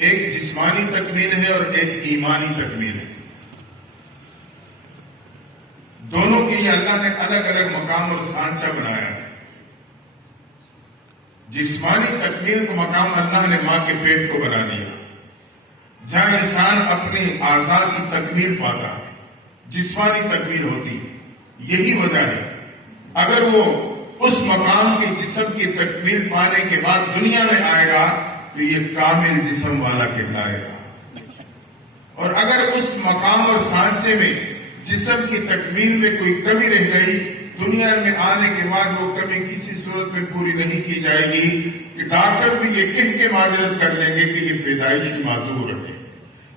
ایک جسمانی تکمیل ہے اور ایک ایمانی تکمیل ہے. دونوں کے لیے اللہ نے الگ الگ مقام اور سانچہ بنایا ہے. جسمانی تکمیل کو مقام اللہ نے ماں کے پیٹ کو بنا دیا، جہاں انسان اپنی اعضاء کی تکمیل پاتا ہے، جسمانی تکمیل ہوتی ہے. یہی وجہ ہے اگر وہ اس مقام کے جسم کی تکمیل پانے کے بعد دنیا میں آئے گا تو یہ کامل جسم والا کہلائے گا. اور اگر اس مقام اور سانچے میں جسم کی تکمیل میں کوئی کمی رہ گئی، دنیا میں آنے کے بعد وہ کمی کسی صورت میں پوری نہیں کی جائے گی کہ ڈاکٹر بھی یہ کہہ کے معذرت کر لیں گے کہ یہ پیدائشی معذور ہے،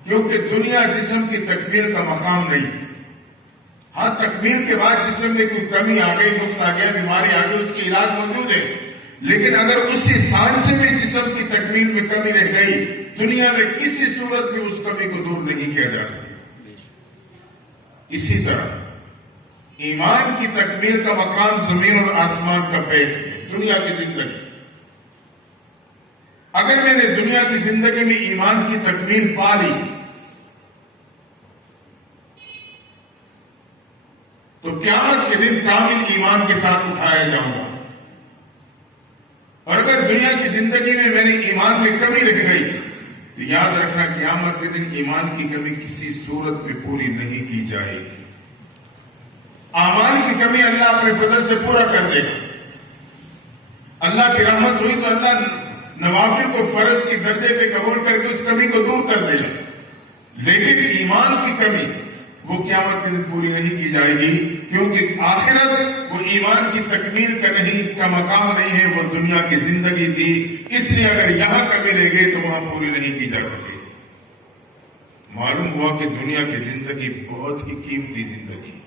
کیونکہ دنیا جسم کی تکمیل کا مقام نہیں. ہاں، تکمیل کے بعد جسم میں کوئی کمی آ گئی، نقص آ گیا، بیماری آ گئی، اس کی علاج موجود ہے. لیکن اگر اسی سانچے میں جسم کی تکمیل میں کمی رہ گئی، دنیا میں کسی صورت میں اس کمی کو دور نہیں کیا جا سکے. اسی طرح ایمان کی تکمیل کا مقام زمین اور آسمان کا پیٹ ہے، دنیا کی زندگی. اگر میں نے دنیا کی زندگی میں ایمان کی تکمیل پا لی تو قیامت کے دن کامل ایمان کے ساتھ اٹھایا جاؤں گا. اور اگر دنیا کی زندگی میں میری ایمان میں کمی رہ گئی تو یاد رکھنا قیامت کے دن ایمان کی کمی کسی صورت میں پوری نہیں کی جائے گی. اعمال کی کمی اللہ اپنے فضل سے پورا کر دے گا. اللہ کی رحمت ہوئی تو اللہ نوافل کو فرض کی درجے پہ قبول کر کے اس کمی کو دور کر دے گا. لیکن ایمان کی کمی وہ قیامت کے دن پوری نہیں کی جائے گی، کیونکہ آخرت وہ ایمان کی تکمیل کا مقام نہیں ہے، وہ دنیا کی زندگی تھی. اس لیے اگر یہاں کمی رہ گئی تو وہاں پوری نہیں کی جا سکے گی. معلوم ہوا کہ دنیا کی زندگی بہت ہی قیمتی زندگی،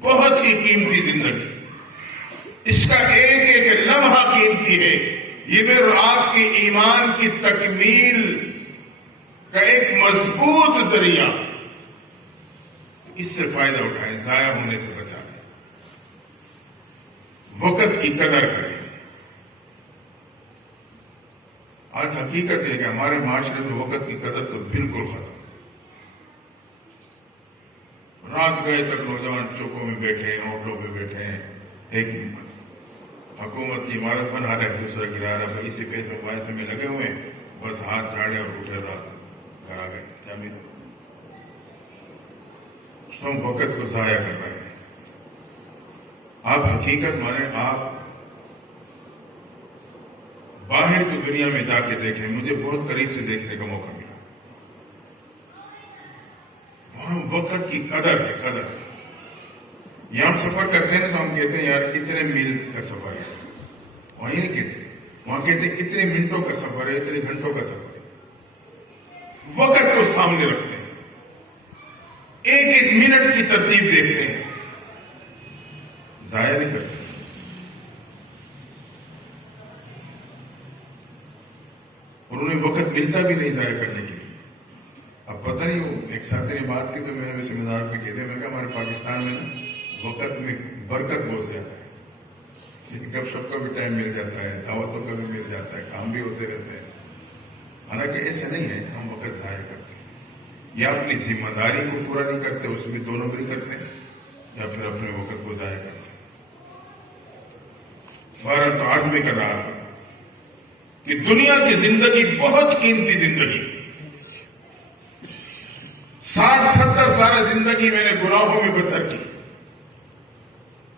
بہت ہی قیمتی زندگی. اس کا ایک ایک لمحہ قیمتی ہے. یہ میرے اور آپ کے ایمان کی تکمیل کا ایک مضبوط ذریعہ. اس سے فائدہ اٹھائیں، ضائع ہونے سے بچائیں، وقت کی قدر کریں. آج حقیقت ہے کہ ہمارے معاشرے میں وقت کی قدر تو بالکل ختم. رات گئے تک نوجوان چوکوں میں بیٹھے ہیں، ہوٹلوں پہ بیٹھے ہیں. ایک حکومت کی عمارت بنا رہے ہیں، دوسرا گرا رہا ہے، اسی پیسے پیسے میں لگے ہوئے ہیں، بس ہاتھ جھاڑے اور اٹھے، رات گھر آ گئے. کیا ملا؟ ہم وقت کو ضائع کر رہے ہیں. آپ حقیقت مانیں، آپ باہر کی دنیا میں جا کے دیکھیں. مجھے بہت قریب سے دیکھنے کا موقع ملا. وہاں وقت کی قدر ہے، قدر. یہاں ہم سفر کرتے ہیں تو ہم کہتے ہیں یار اتنے میل کا سفر ہے، وہاں یہ نہیں کہتے. وہاں کہتے ہیں اتنے منٹوں کا سفر ہے، اتنے گھنٹوں کا سفر ہے. وقت کو سامنے رکھتے ہیں، ایک ایک منٹ کی ترتیب دیکھتے ہیں، ضائع نہیں کرتے. اور انہیں وقت ملتا بھی نہیں ضائع کرنے کے لیے. اب پتہ نہیں، وہ ایک ساتھی نے بات کی تو میں نے ویسے مزاج میں کہتے ہیں، میں کہا ہمارے پاکستان میں نا وقت میں برکت بہت زیادہ ہے. گپ شپ کا بھی ٹائم مل جاتا ہے، دعوتوں کا بھی مل جاتا ہے، کام بھی ہوتے رہتے ہیں. حالانکہ ایسا نہیں ہے، ہم وقت ضائع کرتے ہیں، یا اپنی ذمہ داری کو پورا نہیں کرتے، اس میں دونوں بھی کرتے ہیں، یا پھر اپنے وقت کو ضائع کرتے ہیں. بہرحال تو آج میں کر رہا تھا کہ دنیا کی زندگی بہت قیمتی زندگی. 60-70 سال زندگی میں نے گناہوں میں بسر کی،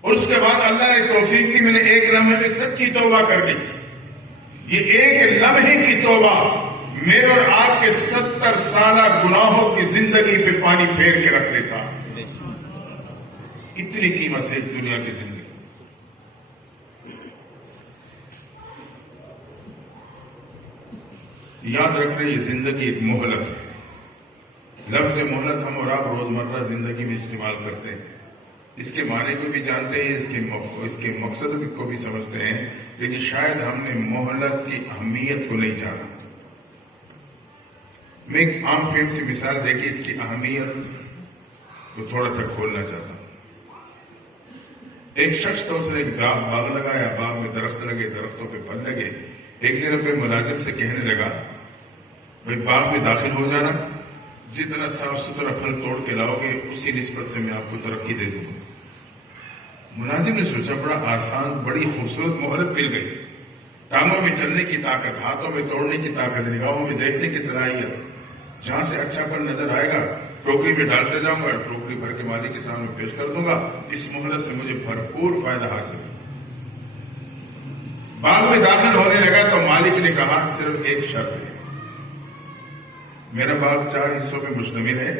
اور اس کے بعد اللہ نے توفیق دی، میں نے ایک لمحے میں سچی توبہ کر لی. یہ ایک لمحے کی توبہ میرے اور آپ کے 70 سالہ گناہوں کی زندگی پہ پانی پھیر کے رکھ دیتا. اتنی قیمت ہے دنیا کی زندگی. یاد رکھنا، یہ زندگی ایک مہلت ہے. لفظ مہلت ہم اور آپ روزمرہ زندگی میں استعمال کرتے ہیں، اس کے معنی کو بھی جانتے ہیں، اس کے مقصد کو بھی سمجھتے ہیں، لیکن شاید ہم نے مہلت کی اہمیت کو نہیں جانا. میں ایک عام فہم سے مثال دے کے اس کی اہمیت کو تھوڑا سا کھولنا چاہتا ہوں. ایک شخص تھا، اس نے ایک باغ لگایا، باغ میں درخت لگے، درختوں پہ پھل لگے. ایک دن اپنے ملازم سے کہنے لگا بھائی باغ میں داخل ہو جانا، جتنا صاف ستھرا پھل توڑ کے لاؤ گے اسی نسبت سے میں آپ کو ترقی دے دوں گا۔ ملازم نے سوچا بڑا آسان، بڑی خوبصورت مہلت مل گئی، ٹانگوں میں چلنے کی طاقت، ہاتھوں میں توڑنے کی طاقت، نگاہوں میں دیکھنے کی صلاحیت، جہاں سے اچھا پھل نظر آئے گا ٹوکری میں ڈالتا جاؤں گا، ٹوکری بھر کے مالک کے سامنے پیش کر دوں گا، اس مہلت سے مجھے بھرپور فائدہ حاصل ہے۔ باغ میں داخل ہونے لگا تو مالک نے کہا صرف ایک شرط ہے، میرا باغ 4 حصوں میں مشتمل ہے،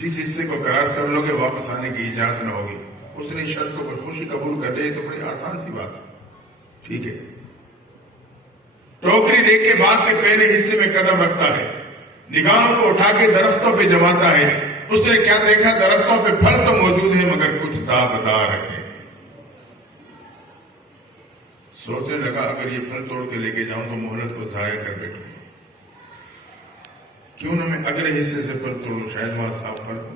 جس حصے کو کراس کر لو گے واپس آنے کی اجازت نہ ہوگی۔ اس نے شرط کو خوشی قبول کر لی تو بڑی آسان سی بات ہے، ٹھیک ہے۔ ٹوکری لے کے باغ کے پہلے حصے میں قدم رکھتا ہے، نگاہوں کو اٹھا کے درختوں پہ جماتا ہے۔ اس نے کیا دیکھا؟ درختوں پہ پھل تو موجود ہیں مگر کچھ داغدار ہیں۔ سوچنے لگا اگر یہ پھل توڑ کے لے کے جاؤں تو مہلت کو ضائع کر بیٹھوں، کیوں نہ میں اگلے حصے سے پھل توڑوں، شاید وہاں صاف پھل ہو۔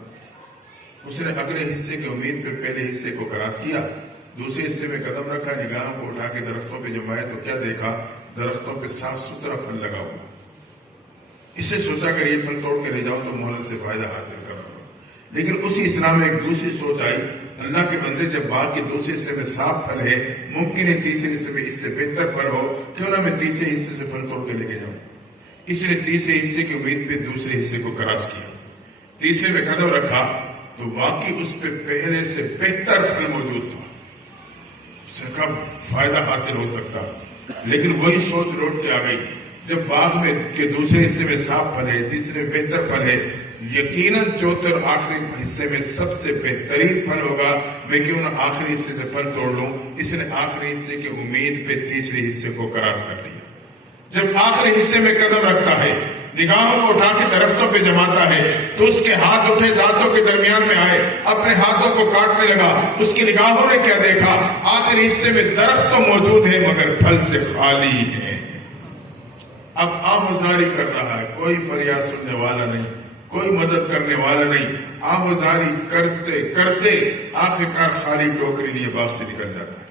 اس نے اگلے حصے کی امید پہ پہلے حصے کو کراس کیا، دوسرے حصے میں قدم رکھا، نگاہوں کو اٹھا کے درختوں پہ جمائے تو کیا دیکھا؟ درختوں پہ صاف ستھرا پھل لگا ہوا۔ اسے سوچا اگر یہ پھل توڑ کے لے جاؤں تو مہلت سے فائدہ حاصل کر لوں گا۔ لیکن اسی اسلام میں ایک دوسری سوچ آئی، اللہ کے بندے جب باغ کے دوسرے حصے میں صاف پھل ہے، ممکن ہے تیسرے حصے میں اس سے بہتر پھل ہو، کیوں نہ میں تیسرے حصے سے پھل توڑ کے لے کے جاؤں۔ اس نے تیسرے حصے کی امید پہ دوسرے حصے کو کراس کیا، تیسرے میں قدم رکھا تو واقعی اس پہ پہلے سے بہتر پھل موجود تھا۔ اس نے کہا فائدہ حاصل ہو سکتا، لیکن وہی سوچ لوٹ کے آ گئی، جب باغ میں کے دوسرے حصے میں صاف پھل ہے، تیسرے میں بہتر پھل ہے، یقیناً چوتھے اور آخری حصے میں سب سے بہترین پھل ہوگا، میں کیوں نہ آخری حصے سے پھل توڑ لوں۔ اس نے آخری حصے کی امید پہ تیسرے حصے کو کراس کر لیا۔ جب آخری حصے میں قدم رکھتا ہے، نگاہوں کو اٹھا کے درختوں پہ جماتا ہے تو اس کے ہاتھ اٹھے دانتوں کے درمیان میں آئے، اپنے ہاتھوں کو کاٹنے لگا۔ اس کی نگاہوں نے کیا دیکھا؟ آخری حصے میں درخت تو موجود ہے مگر پھل سے خالی ہے۔ اب آہوزاری کر رہا ہے، کوئی فریاد سننے والا نہیں، کوئی مدد کرنے والا نہیں، آہوزاری کرتے کرتے آخرکار خالی ٹوکری لیے باغ سے نکل جاتا ہے۔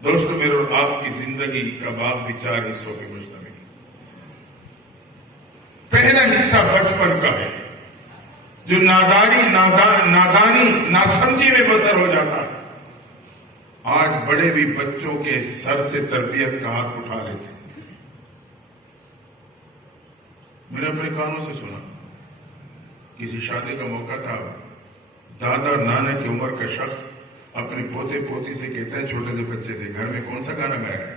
دوستو میرے اور آپ کی زندگی کا باغ بھی 4 حصوں پہ مشتمل ہے۔ پہلا حصہ بچپن کا ہے جو نادانی ناسمجھی میں بسر ہو جاتا ہے۔ آج بڑے بھی بچوں کے سر سے تربیت کا ہاتھ اٹھا لیتے ہیں۔ میں نے اپنے کانوں سے سنا، کسی شادی کا موقع تھا، دادا نانا کی عمر کا شخص اپنے پوتے پوتی سے کہتا ہے، چھوٹے سے بچے تھے، گھر میں کون سا گانا گایا ہے؟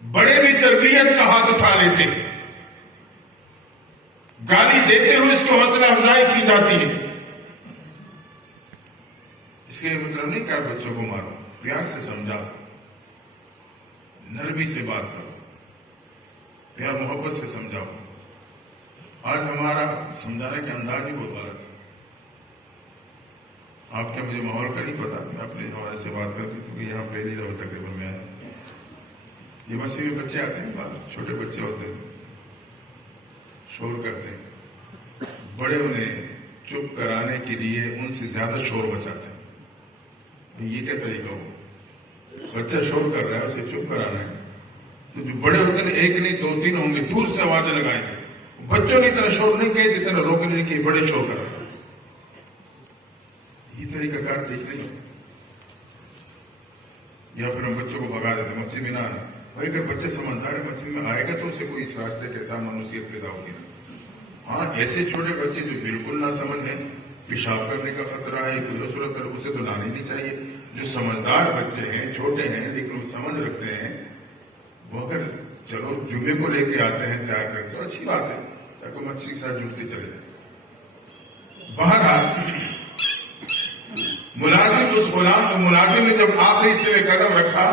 بڑے بھی تربیت کا ہاتھ اٹھا لیتے ہیں، گالی دیتے ہوئے اس کو حوصلہ افزائی کی جاتی ہے۔ اس کا یہ مطلب نہیں کہ آپ بچوں کو مارو، پیار سے سمجھا دو، نرمی سے بات کرو، پیار محبت سے سمجھاؤ۔ آج ہمارا سمجھانے کا انداز ہی بہت غلط ہے۔ آپ کیا مجھے ماحول کا نہیں پتا، میں اپنے حوالے سے بات کرتی ہوں کیونکہ یہاں پہلی دفعہ تقریباً میں آیا۔ یہ مسیح میں بچے آتے ہیں، چھوٹے بچے ہوتے ہیں، شور کرتے ہیں، بڑے انہیں چپ کرانے کے لیے ان سے زیادہ شور مچاتے ہیں۔ یہ کیا طریقہ ہو؟ بچہ شور کر رہا ہے، اسے چپ کرانا ہے تو جو بڑے ہوتے ہیں ایک نہیں 2 3 ہوں گے، دور سے آوازیں لگائیں گے۔ بچوں نے اتنا شور نہیں کہے جتنا روکنے کے بڑے شور کر رہے ہیں۔ یہ طریقہ کار ٹھیک نہیں ہوتا۔ یا پھر ہم بچوں کو بھگا دیتے ہیں، مسجد میں نہ آنا۔ بھائی اگر بچہ سمجھدار ہے مسجد میں آئے گا تو اسے کوئی اس راستے کے ساتھ منوسیت پیدا ہوگی نا۔ ہاں ایسے چھوٹے بچے جو بالکل نہ سمجھ ہیں، پیشاب کرنے کا خطرہ ہے، کوئی صورت ہے، اسے تو لانا ہی نہیں چاہیے۔ جو سمجھدار بچے ہیں، چھوٹے ہیں لیکن وہ سمجھ رکھتے ہیں، وہ اگر چلو جمعے کو لے کے آتے ہیں تیار کر کے، اچھی بات ہے، تاکہ مسجد کے ساتھ جڑتے چلے جائیں۔ بہرحال ملازم نے جب آخری حصے میں قدم رکھا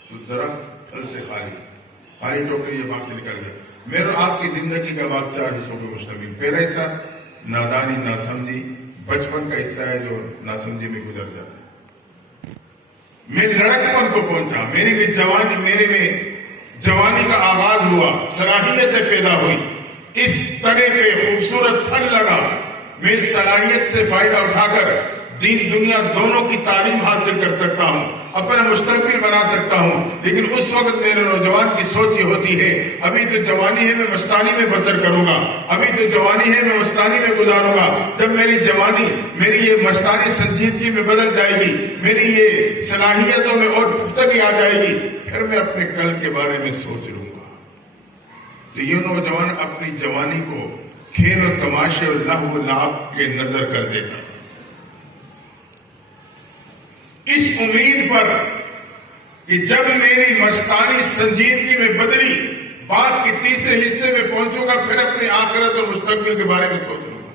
تو درخت پھل سے خالی ٹوکری یہ باغ سے نکل گیا۔ میرے اور آپ کی زندگی کا باغ 4 حصوں پہ مشتمل۔ پہلا حصہ نادانی ناسمجھی، بچپن کا حصہ ہے جو ناسمجھی میں گزر جاتا ہے۔ میں لڑکپن کو پہنچا، میرے میں جوانی کا آغاز ہوا، صلاحیتیں پیدا ہوئی، اس تنے پہ خوبصورت پھل لگا۔ میں اس صلاحیت سے فائدہ اٹھا کر دین دنیا دونوں کی تعلیم حاصل کر سکتا ہوں۔ اپنا مستقبل بنا سکتا ہوں. لیکن اس وقت میرے نوجوان کی سوچ یہ ہوتی ہے ابھی تو جوانی ہے میں مستانی میں بسر کروں گا, ابھی تو جوانی ہے میں مستانی میں گزاروں گا. جب میری جوانی میری یہ مستانی سنجیدگی میں بدل جائے گی, میری یہ صلاحیتوں میں اور پختگی آ جائے گی, پھر میں اپنے کل کے بارے میں سوچ لوں گا. تو یہ نوجوان اپنی جوانی کو کھیل و تماشے اور لہو و لعب کے نظر کر دیتا ہے, اس امید پر کہ جب میری مستانی سنجیدگی میں بدلی بات کے تیسرے حصے میں پہنچوں گا پھر اپنی آخرت اور مستقبل کے بارے میں سوچ لوں گا.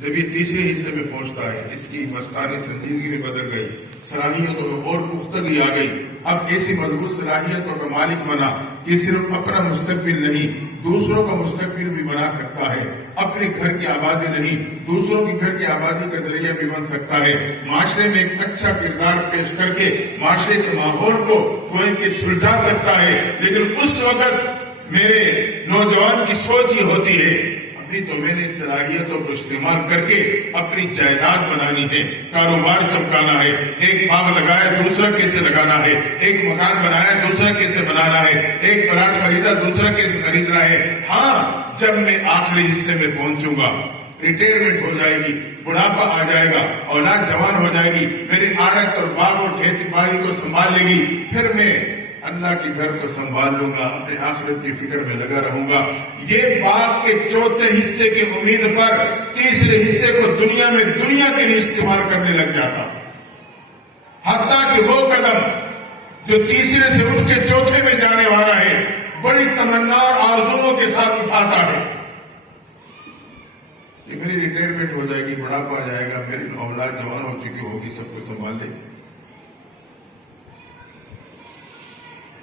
جب یہ تیسرے حصے میں پہنچتا ہے, اس کی مستانی سنجیدگی میں بدل گئی, صلاحیتوں میں اور پختگی آ گئی, اب ایسی مضبوط صلاحیتوں کا مالک بنا کہ صرف اپنا مستقبل نہیں دوسروں کا مستقبل بھی بنا سکتا ہے, اپنے گھر کی آبادی نہیں دوسروں کے گھر کی آبادی کا ذریعہ بھی بن سکتا ہے, معاشرے میں ایک اچھا کردار پیش کر کے معاشرے کے ماحول کو کوئی کہ سلجھا سکتا ہے. لیکن اس وقت میرے نوجوان کی سوچ یہ ہوتی ہے ابھی تو میں نے صلاحیتوں کو استعمال کر کے اپنی جائیداد بنانی ہے, کاروبار چمکانا ہے, ایک باغ لگایا دوسرا کیسے لگانا ہے, ایک مکان بنایا دوسرا کیسے بنانا ہے, ایک پلاٹ خریدا دوسرا کیسے خریدنا ہے. ہاں جب میں آخری حصے میں پہنچوں گا, ریٹائرمنٹ ہو جائے گی, بڑھاپا آ جائے گا, اولاد جوان ہو جائے گی, میری آڑت اور باغ اور کھیتی باڑی کو سنبھال لے گی, پھر میں اللہ کے گھر کو سنبھال لوں گا, اپنے آخرت کی فکر میں لگا رہوں گا. یہ باغ کے چوتھے حصے کی امید پر تیسرے حصے کو دنیا میں دنیا کے لیے استعمال کرنے لگ جاتا, حتیٰ کہ وہ قدم جو تیسرے سے اٹھ کے چوتھے میں جانے والا ہے بڑی تمنا اور آرزوؤں کے ساتھ اٹھاتا ہے کہ میری ریٹائرمنٹ ہو جائے گی, بڑھاپا آ جائے گا, میری اولاد جوان ہو چکی ہوگی, سب کو سنبھال لے گی,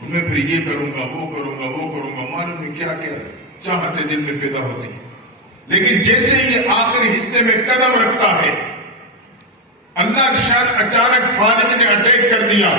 میں پھر یہ کروں گا وہ کروں گا وہ کروں گا, معلوم نہیں کیا کیا چاہتے دل میں پیدا ہوتی ہیں. لیکن جیسے یہ آخری حصے میں قدم رکھتا ہے اللہ کے شاید اچانک فالج نے اٹیک کر دیا,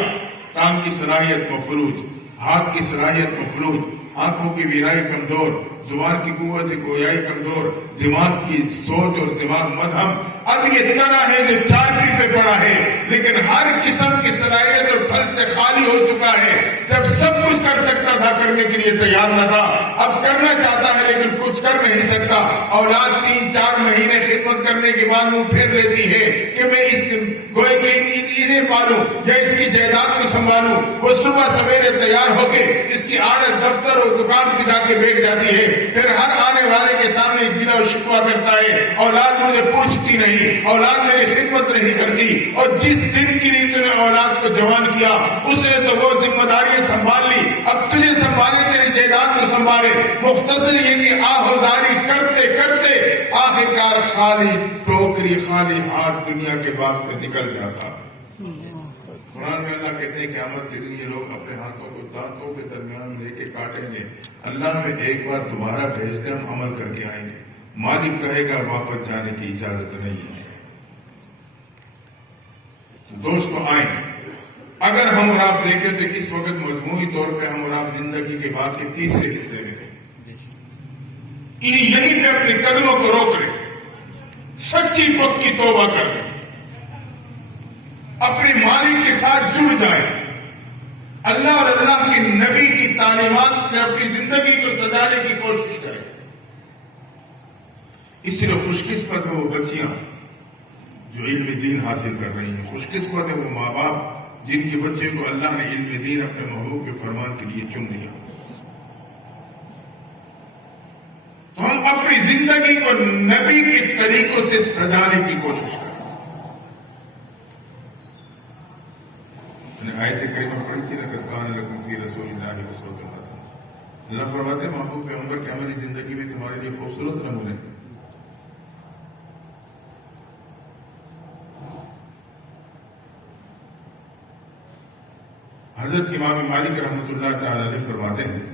کام کی صلاحیت مفلوج, ہاتھ کی صلاحیت مفلوج, آنکھوں کی بیرائی کمزور, زبان کی قوت گویائی کمزور, دماغ کی سوچ اور دماغ مدھم. اب یہ تنا ہے جو چارپی پہ پڑا ہے لیکن ہر قسم کی صلاحیت اور پھل سے خالی ہو چکا ہے. جب سب کچھ کر سکتا تھا کرنے کے لیے تیار نہ تھا, اب کرنا چاہتا ہے لیکن کچھ کر نہیں سکتا. اولاد 3-4 مہینے خدمت کرنے کے بعد منہ پھیر لیتی ہے کہ میں اس گوئے کے انہیں پالوں یا اس کی جائیداد کو سنبھالوں. وہ صبح سویرے تیار ہو کے اس کی عادت دفتر اور دکان پہ جا کے بیٹھ جاتی ہے, پھر ہر آنے والے کے سامنے گلا و شکوہ کرتا ہے, اولاد مجھے پوچھتی نہیں, اولاد میری خدمت نہیں کرتی. اور جس دن کی لیے تو نے اولاد کو جوان کیا اس نے تو وہ ذمہ داریاں سنبھال لی, اب تجھے سنبھالے, تیری جائیداد کو سنبھالے. مختصر یہ کہ آہوزاری کرتے کرتے آخرکار خالی ٹوکری خالی ہاتھ دنیا کے باغ سے نکل جاتا. قرآن میں اللہ کہتے ہیں قیامت کے دن یہ لوگ اپنے ہاتھوں کو دانتوں کے درمیان لے کے کاٹیں گے, اللہ میں ایک بار دوبارہ بھیج دے ہم عمل کر کے آئیں گے. مالک کہے گا واپس جانے کی اجازت نہیں ہے. دوستو آئیں, اگر ہم اور آپ دیکھیں تو اس وقت مجموعی طور پہ ہم اور آپ زندگی کے بعد کے تیسرے حصے میں یہیں پہ اپنے قدموں کو روک لیں, سچی پکی توبہ کر لیں, اپنے مالک کے ساتھ جڑ جائیں, اللہ اور اللہ کے نبی کی تعلیمات سے اپنی زندگی کو سجانے کی کوشش کریں. اس لیے خوش قسمت ہے وہ بچیاں جو علم دین حاصل کر رہی ہیں, خوش قسمت ہے وہ ماں باپ جن کے بچے کو اللہ نے علم دین اپنے محبوب کے فرمان کے لیے چن لیا. تو ہم اپنی زندگی کو نبی کے طریقوں سے سجانے کی کوشش کریں. میں نے آیت کریمہ پڑھی تھی نا, قد کان لکم فی رسول اللہ اسوۃ حسنہ. اللہ فرماتے ہیں محبوب پیغمبر کے عملی زندگی میں تمہارے لیے خوبصورت نمونے ہیں. حضرت امام مالک رحمۃ اللہ تعالی علیہ فرماتے ہیں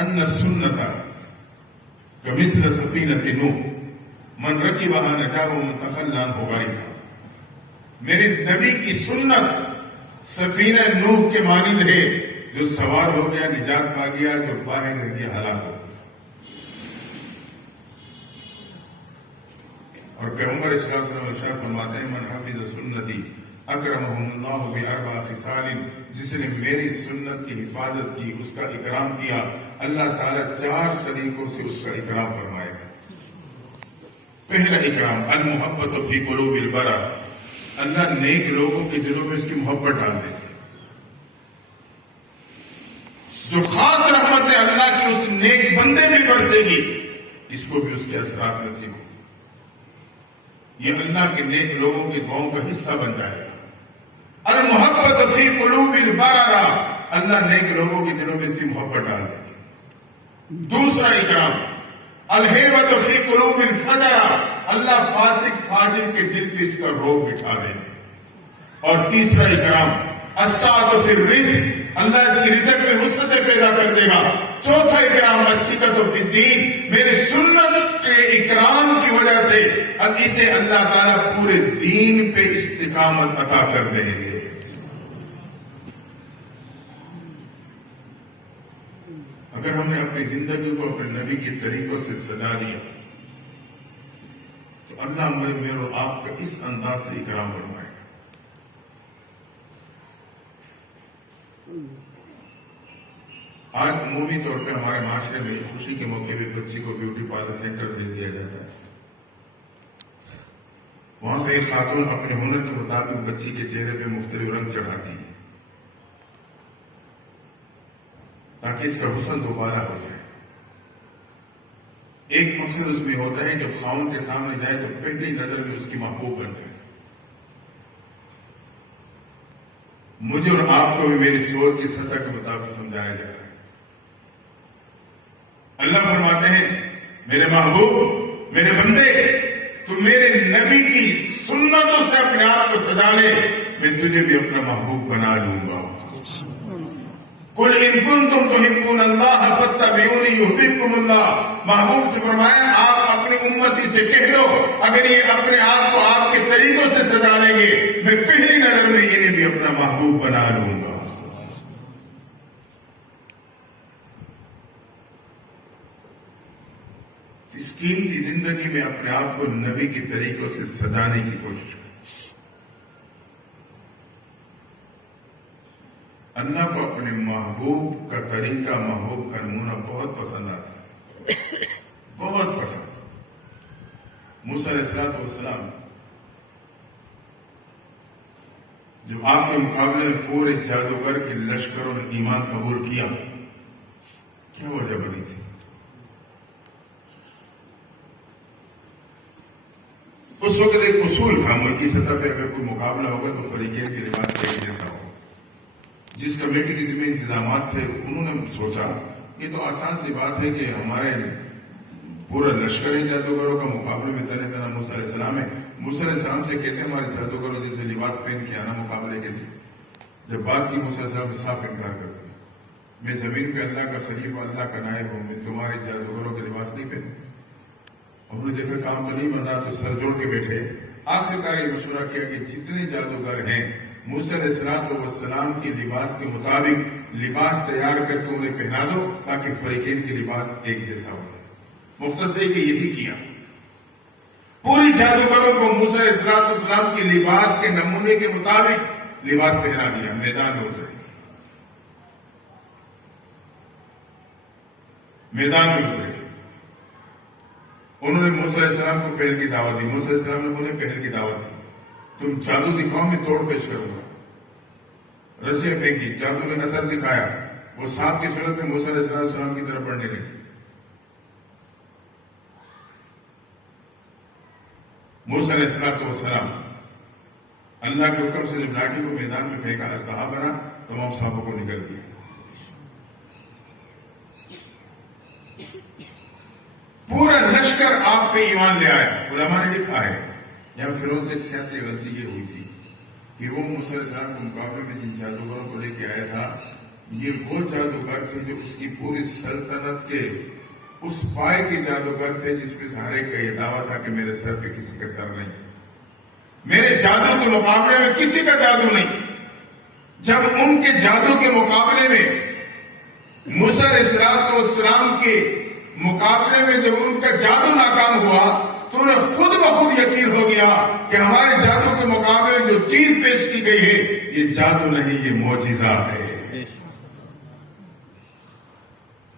ان السنت کمثل سفینۃ نوح من رکبها نجا ومن تخلى عنها غرق. میرے نبی کی سنت سفینہ نوح کے مانند ہے, جو سوار ہو گیا نجات پا گیا, جو باہر رہ گیا ہلاک ہو گیا. اور پیغمبر صلی اللہ علیہ وسلم ارشاد فرماتے ہیں من حفظ سنتی اکرمہ اللہ باربع خصال، جس نے میری سنت کی حفاظت کی، اس کا اکرام کیا، اللہ تعالیٰ 4 طریقوں سے اس کا اکرام فرمائے گا۔ پہلا اکرام المحبت فی قلوب البرر، اللہ نیک لوگوں کے دلوں میں اس کی محبت ڈال دے گی۔ جو خاص رحمت ہے اللہ کی اس نیک بندے بھی برسے گی، اس کو بھی اس کے اثرات نصیب ہوں گے، یہ اللہ کے نیک لوگوں کے دعاؤں کا حصہ بن جائے گا۔ المحبت فی قلوب البرر، اللہ نیک لوگوں کے دلوں میں اس کی محبت ڈال دے گی۔ دوسرا اکرام الہیبت فی قلوب الفجر، اللہ فاسق فاجر کے دل پہ اس کا روب بٹھا دیں گے۔ اور تیسرا اکرام السعۃ فی الرزق، اللہ اس کی رزق میں وسعتیں پیدا کر دے گا۔ چوتھا اکرام الثقۃ فی الدین، میری سنت کے اکرام کی وجہ سے اب اسے اللہ تعالیٰ پورے دین پہ استقامت عطا کر دیں گے۔ اگر ہم نے اپنی زندگی کو اپنے نبی کے طریقوں سے سجا لیا تو اللہ میرے اور آپ کا اس انداز سے اکرام فرمائے گا۔ آج عمومی طور پہ ہمارے معاشرے میں خوشی کے موقع پہ بچی کو بیوٹی پارلر سینٹر دے دیا جاتا ہے، وہاں پہ ایک خاتون اپنے ہنر کے مطابق بچی کے چہرے پہ مختلف رنگ چڑھاتی ہے تاکہ اس کا حسن دوبارہ ہو جائے۔ ایک مقصد اس میں ہوتا ہے جب خاوند کے سامنے جائے تو پہلی نظر میں اس کی محبوب بن جائے۔ مجھے اور آپ کو بھی میری سوچ کی سطح کے مطابق سمجھایا جا رہا ہے۔ اللہ فرماتے ہیں میرے محبوب، میرے بندے، تو میرے نبی کی سنتوں سے اپنے آپ کو سجا لے، میں تجھے بھی اپنا محبوب بنا لوں گا۔ قل ان کنتم تحبون اللہ فاتبعونی یحببکم اللہ، محبوب سے فرمایا آپ اپنی امتی سے کہہ لو اگر یہ اپنے آپ کو آپ کے طریقوں سے سجا لیں گے، میں پہلی نظر میں انہیں بھی اپنا محبوب بنا لوں گا۔ اس قیمتی زندگی میں اپنے آپ کو نبی کے طریقوں سے سجانے کی کوشش کریں۔ اللہ کو اپنے محبوب کا طریقہ، محبوب کا نمونہ بہت پسند آتا ہے، بہت پسند۔ موسیٰ علیہ السلام جب آپ کے مقابلے میں پورے جادوگر کے لشکروں نے ایمان قبول کیا، کیا وجہ بنی تھی؟ اس وقت ایک اصول تھا ملکی سطح پہ اگر کوئی مقابلہ ہوگا تو فریقین کے لباس ایک جیسا ہوگا۔ جس کمیٹی کے ذمہ انتظامات تھے انہوں نے سوچا یہ تو آسان سی بات ہے کہ ہمارے پورا لشکر جادوگروں کا مقابلے میں طرح طرح موسیٰ علیہ السلام ہے۔ موسیٰ علیہ السلام سے کہتے ہیں ہمارے جادوگروں جیسے لباس پہن کے آنا مقابلے کے لیے۔ جب بات کی موسیٰ علیہ السلام صاف انکار کرتے ہیں، میں زمین پہ اللہ کا خلیفہ، اللہ کا نائب ہوں، میں تمہارے جادوگروں کے لباس نہیں پہنوں۔ انہوں نے دیکھا کام تو نہیں بن رہا تو سر جوڑ کے بیٹھے۔ آخرکار یہ مشورہ کیا کہ جتنے جادوگر ہیں موسیٰ علیہ السلام کے لباس کے مطابق لباس تیار کر کے انہیں پہنا دو تاکہ فریقین کے لباس ایک جیسا ہو جائے۔ مختصر ہے کہ یہی کیا، پوری جادوگروں کو موسیٰ علیہ السلام کے لباس کے نمونے کے مطابق لباس پہنا دیا، میدان میں اترے۔ انہوں نے موسیٰ علیہ السلام کو پہل کی دعوت دی، موسیٰ علیہ السلام نے انہیں پہل کی دعوت دی، تم جادو دکھاؤ میں توڑ پیش کروں گا۔ رسیاں پھینکی، جادو نے اثر دکھایا، وہ سانپ کی صورت میں موسیٰ علیہ السلام کی طرف بڑھنے لگی۔ موسیٰ علیہ السلام اللہ کے حکم سے جب لاٹھی کو میدان میں پھینکا، اژدہا بنا، تمام سانپوں کو نکل دیا۔ پورا لشکر آپ پہ ایمان لے آیا۔ علماء نے لکھا ہے یہاں فرعون سے ایک سیاسی غلطی یہ ہوئی تھی کہ وہ موسیٰ علیہ السلام کے مقابلے میں جن جادوگروں کو لے کے آیا تھا، یہ وہ جادوگر تھے جو اس کی پوری سلطنت کے اس پائے کے جادوگر تھے جس پہ سارے کا یہ دعویٰ تھا کہ میرے سر پہ کسی کا سر نہیں، میرے جادو کے مقابلے میں کسی کا جادو نہیں۔ جب ان کے جادو کے مقابلے میں موسیٰ علیہ السلام کے مقابلے میں جب ان کا جادو ناکام ہوا تو انہیں خود بخود یقین ہو گیا کہ ہمارے جادو کے مقابلے میں جو چیز پیش کی گئی ہے یہ جادو نہیں، یہ معجزہ ہے۔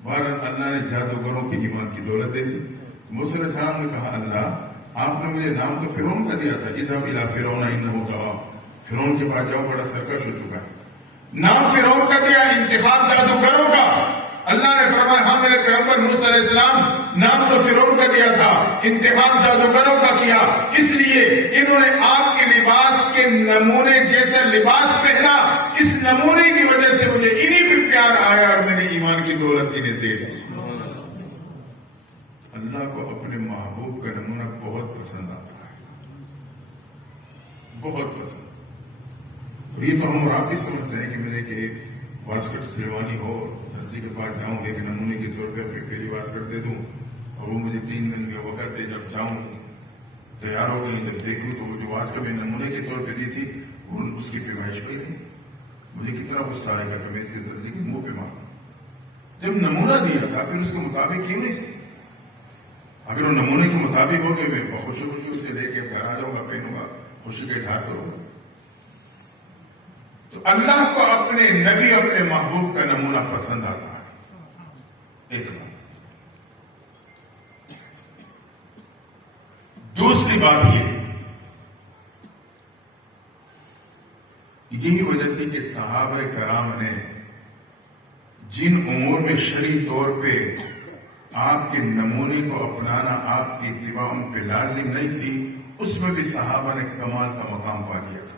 بہرحال اللہ نے جادوگروں کے ایمان کی دولت دے دی۔ موسیٰ علیہ السلام نے کہا اللہ آپ نے مجھے نام تو فرعون کا دیا تھا، اذهب الى فرعون انه طغى، فرعون کے پاس جاؤ بڑا سرکش ہو چکا ہے۔ نام فرعون کا دیا، انتخاب جادوگروں کا۔ اللہ نے فرمایا ہاں میرے پیغمبر موسیٰ علیہ السلام نام تو فرعون کا دیا تھا، انتخاب جادوگروں کا کیا، اس لیے انہوں نے آپ کے لباس کے نمونے جیسا لباس پہنا، اس نمونے کی وجہ سے مجھے انہی پہ پیار آیا اور میرے ایمان کی دولت انہیں دے دی۔ اللہ کو اپنے محبوب کا نمونہ بہت پسند آتا ہے، بہت پسند۔ اور یہ تو ہم اور آپ بھی سمجھتے ہیں کہ میرے کہ واسکٹ سلوانی ہو، درزی کے پاس جاؤں، ایک نمونے کے طور پہ اپنی پہلی واسکٹ دے دوں اور وہ مجھے 3 دن کا وقت دے، جب جاؤں تیار ہو گئی، جب دیکھوں تو وہ جو واسکٹ میں نمونے کے طور پہ دی تھی وہ اس کی پیمائش پہ گئی، مجھے کتنا غصہ آئے گا کہ میں اس کے درزی کے منہ پہ ماروں۔ جب نمونہ دیا تھا پھر اس کے مطابق کیوں نہیں؟ اگر وہ نمونے کے مطابق ہو کہ میں خوشی خوشی اسے لے کے گھر آ جاؤں گا، پہنوں گا، خوشی کا اظہار کروں گا۔ تو اللہ کو اپنے نبی اپنے محبوب کا نمونہ پسند آتا ہے، ایک بات۔ دوسری بات یہی وجہ تھی کہ صحابہ کرام نے جن امور میں شرعی طور پہ آپ کے نمونے کو اپنانا، آپ کی اتباع ان پہ لازم نہیں تھی، اس میں بھی صحابہ نے کمال کا مقام پا لیا تھا۔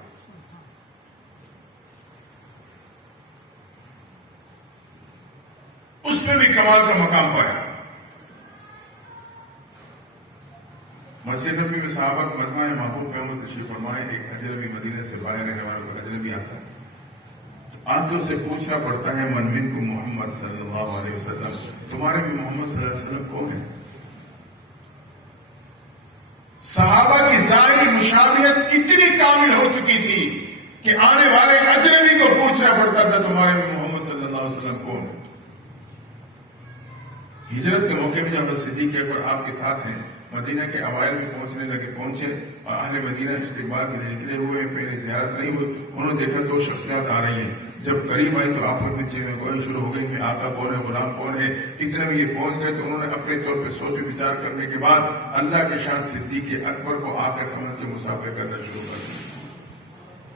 اس میں بھی کمال کا مقام پایا۔ مسجد نبی میں صحابہ کا مجمع ہے، محبوب پیغمبر تشریف فرمائے، ایک اجنبی مدینے سے باہر رہنے والا کوئی اجنبی آتا ہے تو آج جو سے پوچھنا پڑتا ہے من منکم محمد صلی اللہ علیہ وسلم، تمہارے بھی محمد صلی اللہ علیہ وسلم کون ہے؟ صحابہ کی ظاہری مشابہت اتنی کامل ہو چکی تھی کہ آنے والے اجنبی کو پوچھنا پڑتا تھا تمہارے بھی محمد صلی اللہ علیہ وسلم کون ہے؟ ہجرت کے موقع میں جب صدیق اکبر آپ کے ساتھ ہیں، مدینہ کے اوائل میں پہنچے اور اہل مدینہ استقبال کے لیے نکلے ہوئے، پہلے زیارت نہیں ہوئی، انہوں نے دیکھا 2 شخصیات آ رہی ہیں، جب قریب آئی تو آپس میں چیخیں گوئی شروع ہو گئی کہ آقا کون ہے، غلام کون ہے۔ اتنے میں یہ پہنچ گئے تو انہوں نے اپنے طور پہ سوچ وچار کرنے کے بعد اللہ کے شان صدیق اکبر کو آقا سمجھ کے مسافر کرنا شروع کر دیا۔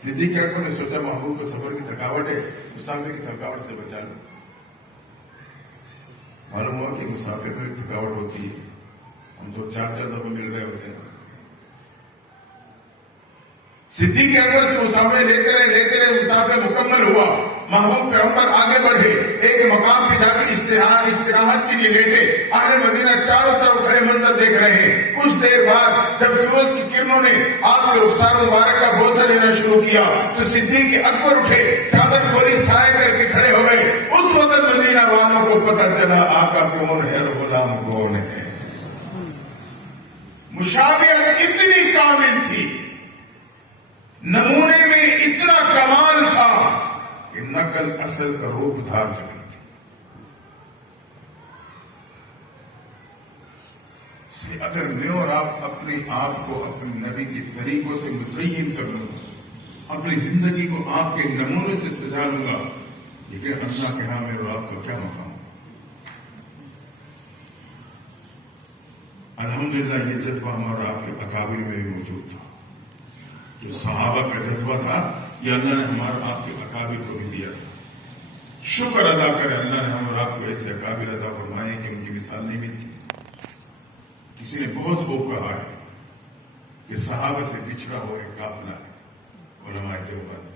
صدیق اکبر نے سوچا محبوب کو سفر کی تھکاوٹ ہے، مسافر کی تھکاوٹ سے بچا لوں۔ معلوم ہوا کہ مسافر میں تھکاوٹ ہوتی ہے، ہم تو 4 دفعہ مل رہے ہوتے ہیں۔ صدیق اکبر سے مسافر لیتے رہے مسافر مکمل ہوا، محبوب پیغمبر آگے بڑھے، ایک مقام پہ جا کے استراحت کے لیے لیٹے، اہل مدینہ چاروں طرف کھڑے منظر دیکھ رہے ہیں۔ کچھ دیر بعد جب سورج کی کرنوں نے آپ کے رخسار مبارک کا بوسہ لینا شروع کیا تو صدیق اکبر اٹھے، چادر کھولی، سائے کر کے کھڑے ہو گئے۔ اس وقت مدینہ والوں کو پتہ چلا آقا کون ہے اور غلام کون ہے۔ مشابہت اتنی کامل تھی، نمونے میں اتنا کمال تھا کہ نقل اصل کا روپ دھار چکی تھی۔ اس لیے اگر میں اور آپ اپنے آپ کو اپنے نبی کے طریقوں سے مزین کر لوں، اپنی زندگی کو آپ کے نمونے سے سجا لوں گا، لیکن اللہ کے ہاں میرے اور آپ کا کیا مقام؟ الحمدللہ یہ جذبہ ہمارا آپ کے اکابر میں بھی موجود تھا، جو صحابہ کا جذبہ تھا یہ اللہ نے ہمارا آپ کے اکابر کو بھی دیا تھا۔ شکر ادا کرے اللہ نے ہم اور آپ کو ایسے اکابر عطا فرمائے کہ ان کی مثال نہیں ملتی۔ کسی نے بہت خوب کہا ہے کہ صحابہ سے بچھڑا ہوا ایک قافلہ ہے علماء دیوبند۔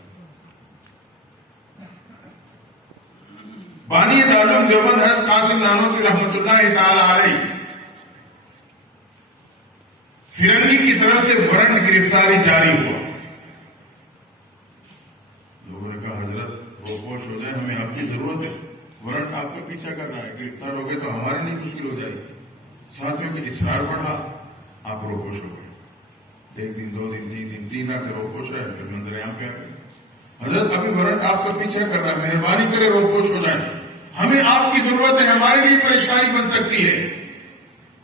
بانی دارالعلوم دیوبند حضرت قاسم نانوتوی رحمۃ اللہ تعالی علیہ فرنگی کی طرف سے وارنٹ گرفتاری جاری ہوا۔ لوگوں نے کہا حضرت روپوش ہو جائے، ہمیں آپ کی ضرورت ہے، وارنٹ آپ کا پیچھا کر رہا ہے، گرفتار ہو گئے تو ہمارے لیے مشکل ہو جائے گی۔ ساتھیوں کے اصرار بڑھا، آپ روپوش ہو گئے۔ 1 دن 2 دن 3 دن 3 راتیں روپوش رہے، پھر منظر عام پہ آ گئے۔ حضرت ابھی وارنٹ آپ کا پیچھا کر رہا ہے، مہربانی کرے روپوش ہو جائے، ہمیں آپ کی ضرورت ہے، ہمارے لیے پریشانی بن سکتی ہے۔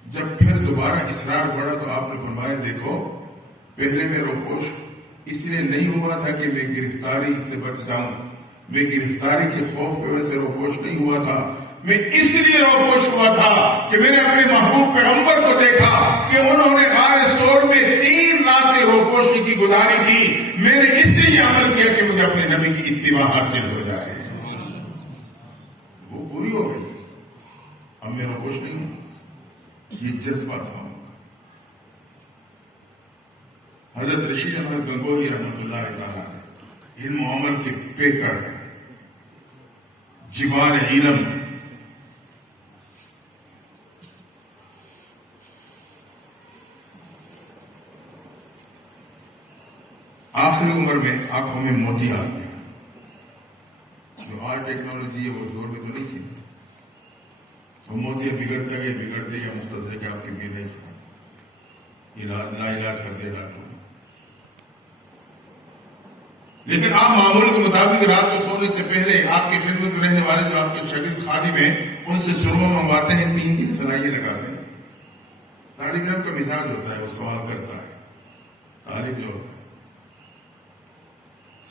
جب پھر دوبارہ دوبارہ اصرار بڑھا تو آپ نے فرمایا دیکھو پہلے میں روپوش اس لیے نہیں ہوا تھا کہ میں گرفتاری سے بچ جاؤں، میں گرفتاری کے خوف کی وجہ سے روپوش نہیں ہوا تھا، میں اس لیے روپوش ہوا تھا کہ میں نے اپنے محبوب پیغمبر کو دیکھا کہ انہوں نے غار ثور میں 3 راتیں روپوشی کی گزاری تھی، میں نے اس لیے عمل کیا کہ مجھے اپنے نبی کی اتباع حاصل ہو جائے، وہ پوری ہو گئی، اب میں روپوش نہیں ہوں، یہ جذبہ تھا۔ حضرت رشید احمد گنگوہی رحمۃ اللہ تعالی علم و عمل کے پیکر ہیں، جبال علم، آخری عمر میں آنکھوں میں موتی آ گیا، جو آج ٹیکنالوجی ہے وہ اس دور میں تو نہیں تھی، وہ موتی بگڑتا گیا بگڑتے گیا، مختصر کہ آپ کی بیماری لا علاج کر دیا ڈاکٹر، لیکن آپ معمول کے مطابق رات کو سونے سے پہلے آپ کی خدمت میں رہنے والے جو آپ کے شاگرد خادم ہیں ان سے سرما منگواتے ہیں، 3 سلائیاں لگاتے ہیں۔ طالب علم کا مزاج ہوتا ہے، وہ سوال کرتا ہے، طالب جو ہوتا ہے،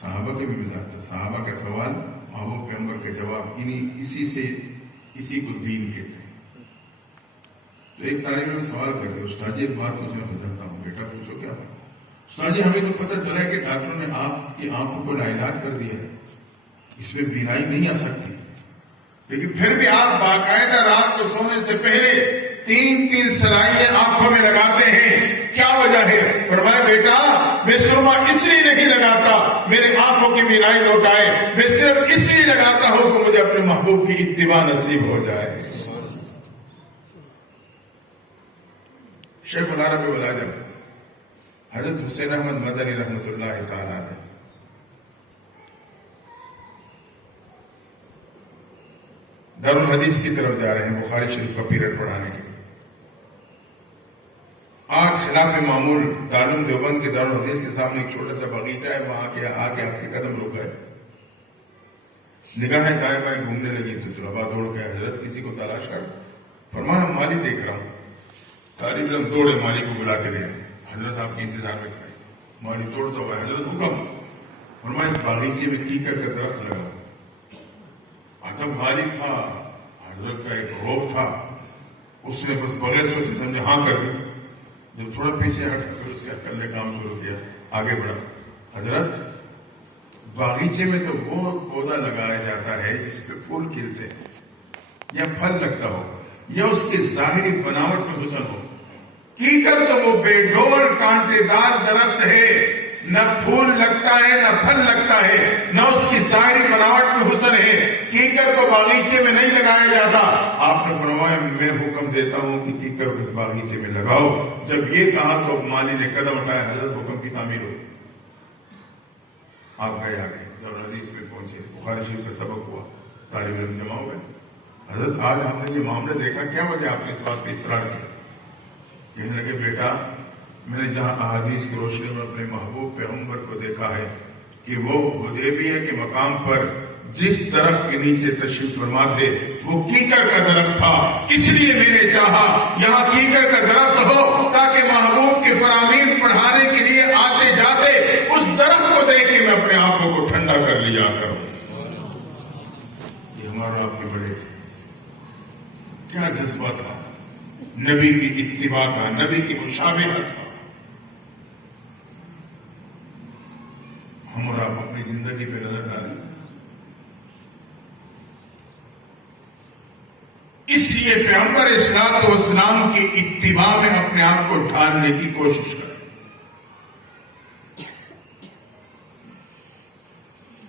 صحابہ کے بھی مزاج تھا، صحابہ کا سوال محبوب پیغمبر کا جواب، اسی کو دین کہتے ہیں۔ تو ایک طالب علم سوال کرتے، استاد جی ایک بات پوچھنا چاہتا ہوں، بیٹا پوچھو کیا بات؟ استاد جی ہمیں تو پتہ چلا ہے کہ ڈاکٹروں نے آپ کی آنکھوں کو لاعلاج کر دیا ہے، اس میں بینائی نہیں آ سکتی، لیکن پھر بھی آپ باقاعدہ رات کو سونے سے پہلے 3 سلائیاں آنکھوں میں لگاتے ہیں، کیا وجہ ہے؟ فرمایا بیٹا میں سرما اس لیے نہیں لگاتا میرے آنکھوں کی بینائی لوٹ آئے، میں صرف اس لیے لگاتا ہوں کہ مجھے اپنے محبوب کی اتباع نصیب ہو جائے۔ شیخ العرب والعجم حضرت حسین احمد مدنی رحمۃ اللہ تعالی علیہ دارالحدیث کی طرف جا رہے ہیں بخاری شریف کا پیریڈ پڑھانے کے لیے۔ آج خلاف معمول دارالعلوم دیوبند کے دارالحدیث کے سامنے ایک چھوٹا سا باغیچہ ہے، وہاں کے آ کے آپ کے قدم رک گئے، نگاہیں دائیں بائیں گھومنے لگی تو طلباء دوڑ گئے، حضرت کسی کو تلاش کر، فرمایا مالی دیکھ رہا ہوں، طالب علم دوڑے مالی کو بلا کے لے آئے، حضرت آپ کے انتظار میں کھڑے، مالی توڑتا ہوا ہے، حضرت حکم، فرمایا اس باغیچے میں کیکر کا درخت لگا، ادب غالب تھا، حضرت کا ایک روب تھا، اس نے بس بغیر سوچے سمجھے ہاں کر دی، جب تھوڑا پیچھے ہٹ پھر اس کے عقل نے کام شروع کیا، آگے بڑھا، حضرت باغیچے میں تو وہ پودا لگایا جاتا ہے جس پہ پھول کھلتے ہیں یا پھل لگتا ہو یا اس کے ظاہری بناوٹ میں حسن ہو، کیکر تو وہ بے ڈول کانٹے دار درخت ہے، نہ پھول لگتا ہے نہ پھل لگتا ہے، نہ اس کی ظاہری بناوٹ میں حسن ہے، کیکر کو باغیچے میں نہیں لگایا جاتا۔ آپ نے فرمایا میں حکم دیتا ہوں کہ کیکر کو اس باغیچے میں لگاؤ، جب یہ کہا تو مالی نے قدم اٹھایا، حضرت حکم کی تعمیر ہوئی، آپ گئے آگے دارالحدیث میں پہنچے، بخاری شریف کا سبق ہوا، طالب علم جمع ہو گئے، حضرت آج ہم نے یہ معاملہ دیکھا، کیا وجہ آپ نے اس بات پہ اصرار کیا؟ کہنے لگے بیٹا میں نے جہاں احادیث کی روشنی میں اپنے محبوب پیغمبر کو دیکھا ہے کہ وہ حدیبیہ کے مقام پر جس درخت کے نیچے تشریف فرما تھے وہ کیکر کا درخت تھا، اس لیے میں نے چاہا یہاں کیکر کا درخت ہو تاکہ محبوب کے فرامین پڑھانے کے لیے آتے جاتے اس درخت کو دیکھ کے میں اپنے آنکھوں کو ٹھنڈا کر لیا کروں۔ یہ ہمارا آپ کے بڑے تھے، کیا جذبہ تھا، نبی کی اتباع کا، نبی کی مشابہت کا۔ ہم اور آپ اپنی زندگی پہ نظر ڈالیں، اس لیے پیغمبر اسلام و اسلام کی اتباع میں اپنے آپ کو ڈھالنے کی کوشش کریں۔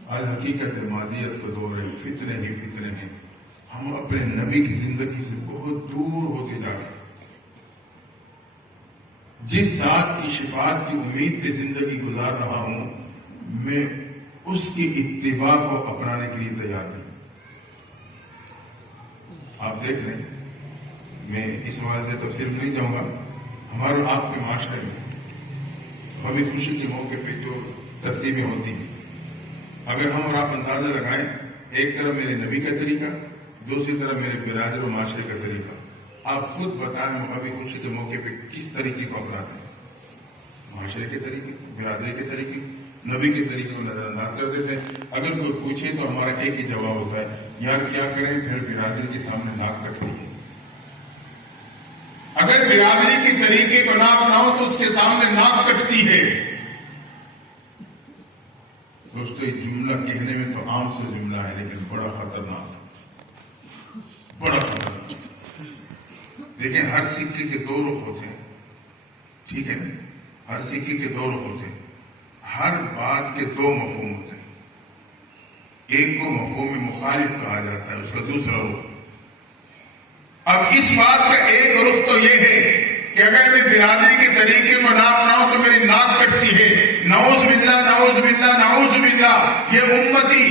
آج حقیقت مادیت کو دور ہے، فتنے ہی فتنے ہیں، ہم اپنے نبی کی زندگی سے بہت دور ہوتے جا رہے ہیں۔ جس ذات کی شفاعت کی امید پہ زندگی گزار رہا ہوں میں اس کی اتباع کو اپنانے کے لیے تیار نہیں۔ آپ دیکھ لیں، میں اس حوالے سے تفصیل میں نہیں جاؤں گا، ہمارے آپ کے معاشرے میں ہمیں خوشی کے موقع پہ جو ترتیبیں ہوتی ہیں، اگر ہم اور آپ اندازہ لگائیں، ایک طرف میرے نبی کا طریقہ، دوسری طرف میرے برادر و معاشرے کا طریقہ، آپ خود بتائیں مقامی خوشی کے موقع پہ کس طریقے کو اپناتے ہیں؟ معاشرے کے طریقے، برادری کے طریقے، نبی کے طریقے کو نظر انداز کر دیتے ہیں. اگر کوئی پوچھے تو ہمارا ایک ہی جواب ہوتا ہے، یار کیا کریں، پھر برادری کے سامنے ناک کٹتی ہے. اگر برادری کے طریقے کو نہ اپناؤ تو اس کے سامنے ناک کٹتی ہے. دوستو یہ جملہ کہنے میں تو عام سے جملہ ہے، لیکن بڑا خطرناک، بڑا خطرناک. دیکھیں ہر سکے کے دو رخ ہوتے ہیں، ٹھیک ہے نا؟ ہر سکے کے دو رخ ہوتے ہیں، ہر بات کے دو مفہوم ہوتے ہیں. ایک کو مفہوم مخالف کہا جاتا ہے، اس کا دوسرا رخ. اب اس بات کا ایک رخ تو یہ ہے کہ اگر میں برادری کے طریقے کو نہ اپناؤں تو میری ناک کٹتی ہے. نعوذ باللہ، نعوذ باللہ، نعوذ باللہ. یہ امتی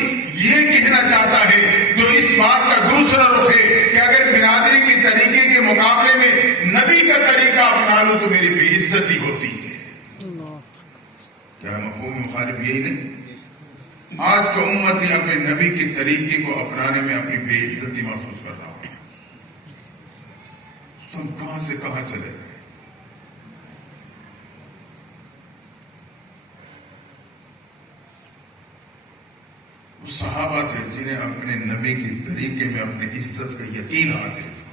یہ کہنا چاہتا ہے. جو اس بات کا دوسرا رخ ہے کہ اگر برادری کے طریقے کے مقابلے میں نبی کا طریقہ اپنا لوں تو میری بے عزتی ہوتی ہے. کیا مفہوم مخالف یہی نہیں؟ آج کا امتی اپنے نبی کے طریقے کو اپنانے میں اپنی بے عزتی محسوس کر رہا ہوں. تم کہاں سے کہاں چلے گئے؟ وہ صحابہ تھے جنہیں اپنے نبی کے طریقے میں اپنے عزت کا یقین حاصل تھا.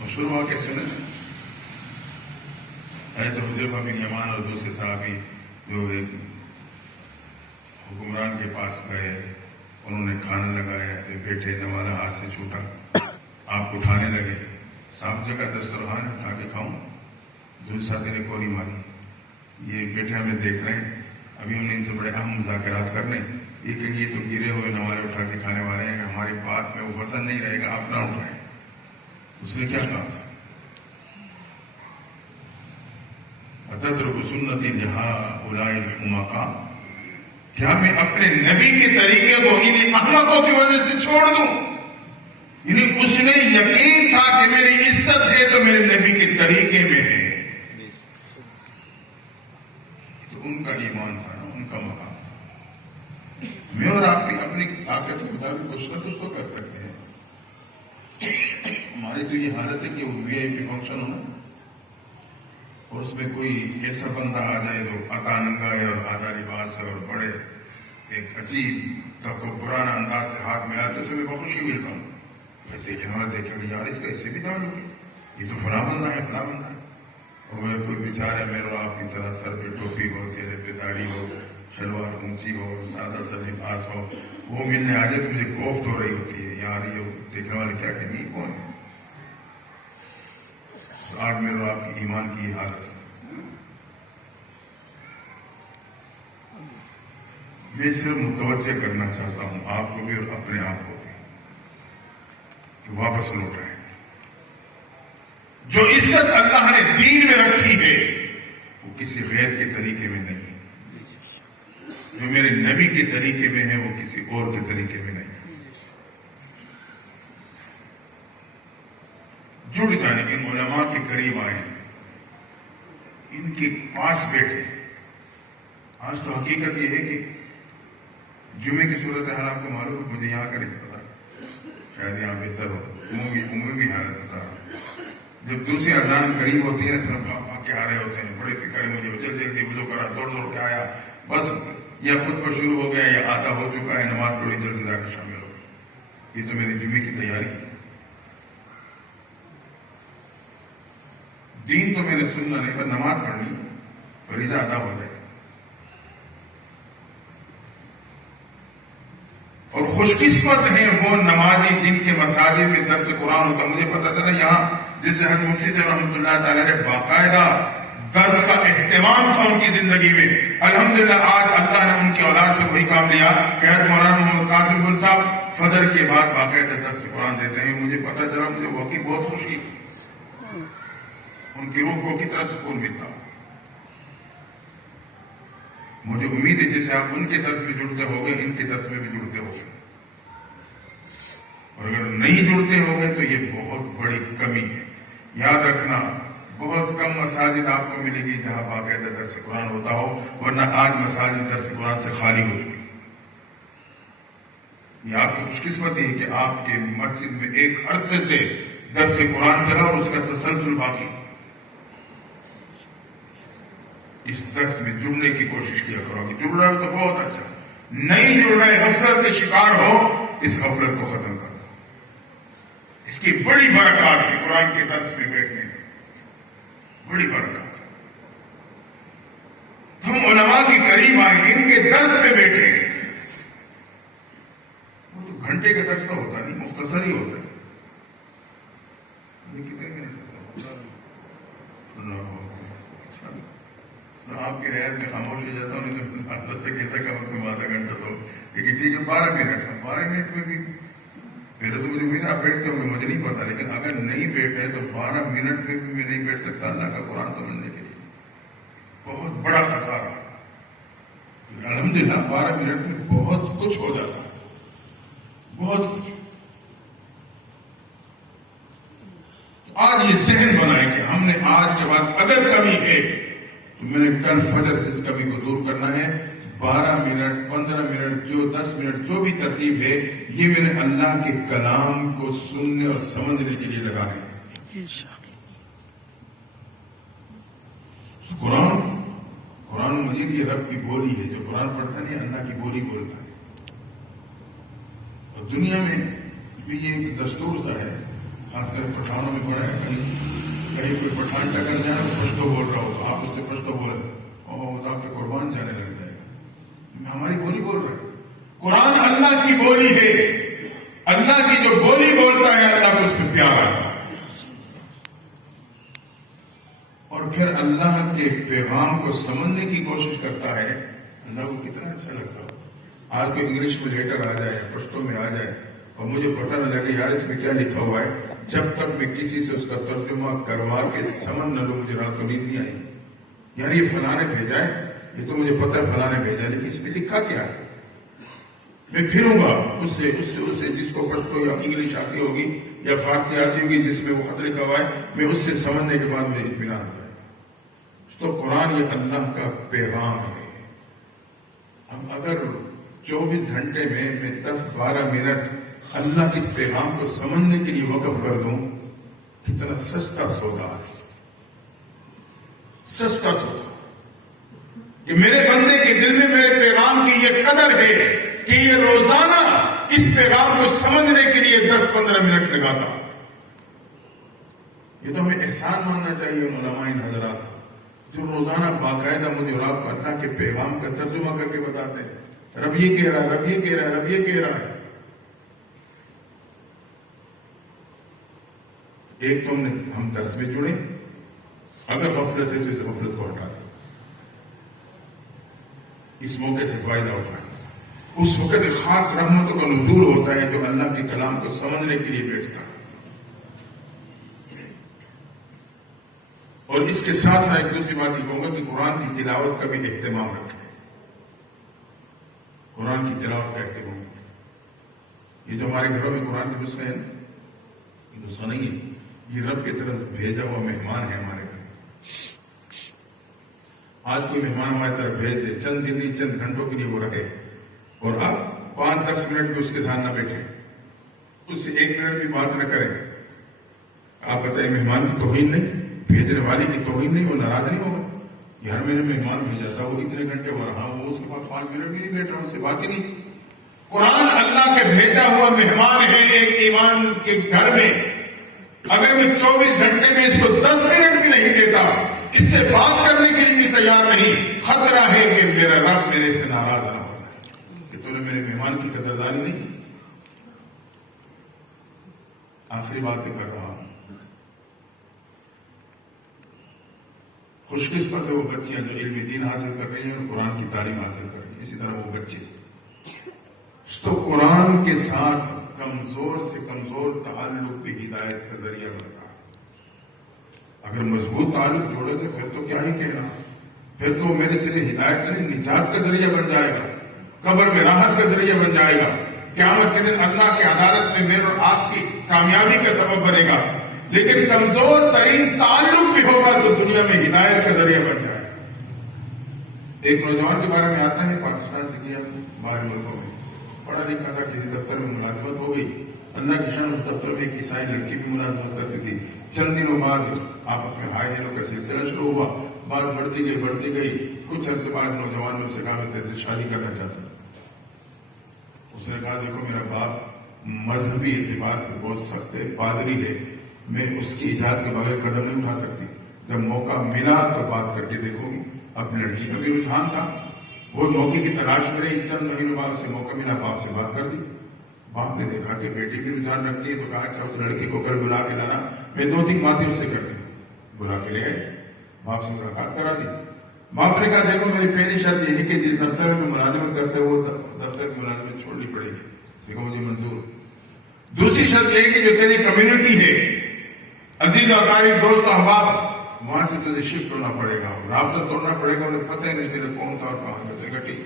مشہور واقعہ سنے حضرت حذیفہ بن یمان اور دوسرے صحابی جو ایک حکمران کے پاس گئے، انہوں نے کھانا لگایا تو بیٹھے، نوالا ہاتھ سے چھوٹا، آپ اٹھانے لگے. صاف جگہ دسترخوان اٹھا کے کھاؤں. دوسرے ساتھی نے گولی ماری. یہ بیٹھے ہمیں دیکھ رہے ہیں، ابھی ہم نے ان سے بڑے اہم مذاکرات کرنے. یہ کہ یہ تو گرے ہوئے نوالے اٹھا کے کھانے والے ہیں کہ ہماری بات میں وہ وزن نہیں رہے گا، آپ نہ اٹھائیں. اس نے کیا کہا تھا؟ اتترک سنتی لہؤلاء الحمقاء، کیا میں اپنے نبی کے طریقے کو انہیں احمقوں کی وجہ سے چھوڑ دوں؟ انہیں اس نے یقین تھا کہ میری عزت ہے تو میرے نبی کے طریقے میں ہے. تو ان کا ایمان تھا نا، ان کا مقام تھا. میں اور آپ بھی اپنی طاقت کے مطابق کچھ نہ کچھ تو کر سکتے ہیں. ہماری تو یہ حالت ہے کہ وی آئی پی فنکشن ہونا اور اس میں کوئی ایسا بندہ آ جائے جو آدھا ننگا ہے اور آدھا لباس ہے اور بڑے ایک عجیب پرانا انداز سے ہاتھ ملا تو اس میں بخوشی ملتا ہوں. میں دیکھنے والا دیکھا کہ یار اس کا ایسے بھی تعلق ہے، یہ تو فلاں بندہ ہے، فلاں بندہ ہے. اور میرے کوئی بیچارہ میرے آپ کی طرح سر پہ ٹوپی ہو، چہرے پہ داڑھی ہو، شلوار اونچی ہو، سادہ سا لباس ہو، وہ ملنے آ جائے تو مجھے کوفت ہو رہی ہوتی ہے، یار یہ دیکھنے والے کیا کہیں گے کون ہے. آج میرے آپ کی ایمان کی حالت ہے. میں صرف متوجہ کرنا چاہتا ہوں آپ کو بھی اور اپنے آپ کو بھی کہ واپس لوٹائیں. جو عزت اللہ نے دین میں رکھی ہے وہ کسی غیر کے طریقے میں نہیں، جو میرے نبی کے طریقے میں ہے وہ کسی اور کے طریقے میں نہیں. جڑ جائیں، ان علماء کے قریب آئیں، ان کے پاس بیٹھے. آج تو حقیقت یہ ہے کہ جمعے کی صورت حال آپ کو معلوم ہے، مجھے یہاں کا نہیں پتا، شاید یہاں بہتر ہو. عمومی حالت بتا رہا ہوں. جب دوسری اذان قریب ہوتی ہے نا پھر بھاگ بھاگ کے آ رہے ہوتے ہیں، بڑی فکر ہے مجھے، جلدی جلدی وضو کرا، دوڑ دوڑ کے آیا، بس یا خود پر شروع ہو گیا یا آدھا ہو چکا ہے، نماز پڑھی، جلدی جا کے شامل ہو گئی. یہ تو میری جمعے کی تیاری ہے. دین تو میں نے سننا نہیں، پر نماز پڑھنی، فریضہ ادا ہو جائے. اور خوش قسمت ہیں وہ نمازی جن کے مساجد میں درس قرآن ہوتا. مجھے پتا چلا یہاں جیسے حضرت مفتی سے رحمۃ اللہ تعالیٰ نے باقاعدہ درس کا اہتمام تھا ان کی زندگی میں. الحمدللہ آج اللہ نے ان کی اولاد سے وہی کام لیا کہ حضرت مولانا محمد قاسم گل صاحب فجر کے بعد باقاعدہ درس قرآن دیتے ہیں. مجھے پتا چلا، مجھے واقعی بہت خوشی، ان کی روح کو کی طرح سکون ملتا. مجھے امید ہے جیسے آپ ان کے درس میں جڑتے ہو گے، ان کے درس میں بھی جڑتے ہو گے. اور اگر نہیں جڑتے ہو گے تو یہ بہت بڑی کمی ہے. یاد رکھنا، بہت کم مساجد آپ کو ملے گی جہاں باقاعدہ درس قرآن ہوتا ہو، ورنہ آج مساجد درس قرآن سے خالی ہو چکی. یہ آپ کی خوش قسمتی ہے کہ آپ کے مسجد میں ایک عرصے سے درس قرآن چلا اور اس کا تسلسل باقی. اس درس میں جڑنے کی کوشش کیا کرو. کہ جڑ رہے ہو تو بہت اچھا، نہیں جڑ رہے غفلت کے شکار ہو، اس غفلت کو ختم کر دو. اس کی بڑی برکات ہے قرآن کے درس میں بیٹھنے میں، بڑی برکات. ہم علماء کے قریب آئے، ان کے درس میں بیٹھے ہیں. وہ تو گھنٹے کا درس تو ہوتا نہیں، مختصر ہی ہوتا ہے. کتنے منٹ آپ کی رعایت میں خاموش ہو جاتا ہوں، نہیں تو سے کہتا کم از کم آدھا گھنٹہ تو. لیکن ٹھیک ہے 12 منٹ. 12 منٹ میں بھی پہلے تو مجھے امید آپ بیٹھتے ہوں گے، مجھے نہیں پتا، لیکن اگر نہیں بیٹھے تو 12 منٹ میں بھی میں نہیں بیٹھ سکتا اللہ کا قرآن سمجھنے کے لیے. بہت بڑا خسارہ. الحمدللہ 12 منٹ میں بہت کچھ ہو جاتا ہے، بہت کچھ. آج یہ ذہن بنائے کہ ہم نے آج کے بعد اگر کمی ہے تو میں نے کل فجر سے اس کمی کو دور کرنا ہے. 12 منٹ 15 منٹ جو 10 منٹ جو بھی ترتیب ہے، یہ میں نے اللہ کے کلام کو سننے اور سمجھنے کے لیے لگانے ہیں. قرآن مجید یہ رب کی بولی ہے. جو قرآن پڑھتا نہیں اللہ کی بولی بولتا ہے. اور دنیا میں بھی یہ ایک دستور سا ہے، خاص کر پٹھانوں میں پڑھا ہے. کہیں کوئی پٹھان ٹکر جائے وہ پشتو بول رہا ہو تو آپ اس سے پشتو بولے اور آپ پہ قربان جانے لگ جائے گا. ہماری بولی بول رہے ہیں. قرآن اللہ کی بولی ہے. اللہ کی جو بولی بولتا ہے اللہ کو اس پہ پیار آتا ہے. اور پھر اللہ کے پیغام کو سمجھنے کی کوشش کرتا ہے. اللہ کو کتنا اچھا لگتا ہو. آج کوئی انگلش میں لیٹر آ جائے، پشتو میں آ جائے اور مجھے پتہ نہ لگے یار اس میں کیا لکھا ہوا ہے، جب تک میں کسی سے اس کا ترجمہ کروا کے سمجھ نہ لوں مجھے رات کو نیند نہیں آئے گی. یار یہ فلاں نے بھیجا ہے، یہ تو مجھے پتہ ہے فلاں نے بھیجا، لیکن اس میں لکھا کیا ہے. میں پھروں گا اس سے جس کو پشتو یا انگلش آتی ہوگی یا فارسی آتی ہوگی جس میں وہ خط لکھا ہوا ہے، میں اس سے سمجھنے کے بعد مجھے اطمینان ہو جائے. تو قرآن یہ اللہ کا پیغام ہے. ہم اگر 24 گھنٹے میں 10-12 منٹ اللہ کے اس پیغام کو سمجھنے کے لیے وقف کر دوں، کتنا سستا سودا ہے. سستا سودا کہ میرے بندے کے دل میں میرے پیغام کی یہ قدر ہے کہ یہ روزانہ اس پیغام کو سمجھنے کے لیے 10-15 منٹ لگاتا. یہ تو ہمیں احسان ماننا چاہیے ان علماء ان حضرات جو روزانہ باقاعدہ مجھے اور آپ کو اللہ کے پیغام کا ترجمہ کر کے بتاتے ہیں. رب یہ کہہ رہا ہے، رب یہ کہہ رہا ہے، رب یہ کہہ رہا ہے. ایک تو ہم درس میں جڑے، اگر غفلت ہے تو اس غفلت کو ہٹا دیں. اس موقع سے فائدہ اٹھائیں. اس وقت خاص رحمتوں کا نزول ہوتا ہے جو اللہ کے کلام کو سمجھنے کے لیے بیٹھتا ہے. اور اس کے ساتھ ساتھ ایک دوسری بات یہ کہوں گا کہ قرآن کی تلاوت کا بھی اہتمام رکھیں. قرآن کی تلاوت کا اہتمام رکھیں. یہ جو ہمارے گھروں میں قرآن کے نسخے ہیں یہ نسخہ نہیں ہے، یہ رب کی طرف بھیجا ہوا مہمان ہے ہمارے گھر. آج کوئی مہمان ہماری طرف بھیج دے، چند دن نہیں چند گھنٹوں کے لیے وہ رہے اور آپ 5-10 منٹ بھی اس کے ساتھ نہ بیٹھے، اس سے 1 منٹ بھی بات نہ کریں. آپ بتائیں مہمان کی توہین نہیں، بھیجنے والی کی توہین نہیں، وہ ناراض نہیں ہوگا. یار میں نے مہمان بھیجا تھا، وہ اتنے گھنٹے وہ رہا، وہ اس کے بعد 5 منٹ بھی نہیں بیٹھ رہا، اس سے بات ہی نہیں. قرآن اللہ کے بھیجا ہوا مہمان ہے ایک ایمان کے گھر میں. اگر میں 24 گھنٹے میں اس کو 10 منٹ بھی نہیں دیتا، اس سے بات کرنے کے لیے بھی تیار نہیں، خطرہ ہے کہ میرا رب میرے سے ناراض نہ ہو جائے کہ تو نے میرے مہمان کی قدردانی نہیں کی. آخری باتیں کر رہا ہوں. خوش قسمت ہے وہ بچیاں جو علم دین حاصل کر رہی ہیں اور قرآن کی تعلیم حاصل کر رہی ہیں. اسی طرح وہ بچے تو قرآن کے ساتھ کمزور سے کمزور تعلق بھی ہدایت کا ذریعہ بنتا ہے. اگر مضبوط تعلق جوڑے گے پھر تو کیا ہی کہنا، پھر تو میرے سے ہدایت نہیں نجات کا ذریعہ بن جائے گا، قبر میں راحت کا ذریعہ بن جائے گا، قیامت کے دن اللہ کی عدالت میں میرے اور آپ کی کامیابی کا سبب بنے گا. لیکن کمزور ترین تعلق بھی ہوگا تو دنیا میں ہدایت کا ذریعہ بن جائے گا. ایک نوجوان کے بارے میں آتا ہے پاکستان سے کیا باہر ملکوں میں، پڑھا لکھا تھا, کسی دفتر میں ملازمت ہو گئی. اللہ کی شان, اس دفتر میں ایک عیسائی لڑکی بھی ملازمت کرتی تھی. چند دنوں بعد آپس میں ہائی ہیلو کا سلسلہ شروع ہوا. بات بڑھتی گئی. کچھ عرصے بعد نوجوان نے اسے کہا میں تیرے سے شادی کرنا چاہتا ہوں. اس نے کہا دیکھو میرا باپ مذہبی اعتبار سے بہت سخت ہے, پادری ہے, میں اس کی ایجاد کے بغیر قدم نہیں اٹھا سکتی. جب موقع ملا تو بات کر کے دیکھوں گی. اب لڑکی کا بھی رجحان تھا, وہ موقع کی تلاش میں رہی. چند مہینوں بعد اسے موقع ملا, باپ سے بات کر دی. باپ نے دیکھا کہ بیٹی بھی رجحان رکھتی ہے تو کہا اچھا اس لڑکی کو کل بلا کے لانا, میں 2-3 باتیں اس سے کر دی. بلا کے لے آئے, باپ سے ملاقات کرا دی. باپ نے کہا دیکھو میری پہلی شرط یہ ہے کہ جس دفتر میں تم ملازمت کرتے ہو وہ دفتر کی ملازمت چھوڑنی پڑے گی. دیکھو مجھے منظور. دوسری شرط یہ ہے کہ جو تیری کمیونٹی ہے, عزیز و اقارب, دوست و احباب, وہاں سے تجھے شفٹ ہونا پڑے گا, رابطہ توڑنا پڑے گا. انہیں پتہ ہی نہیں چلے کون تھا اور کہاں کا. ٹھیک.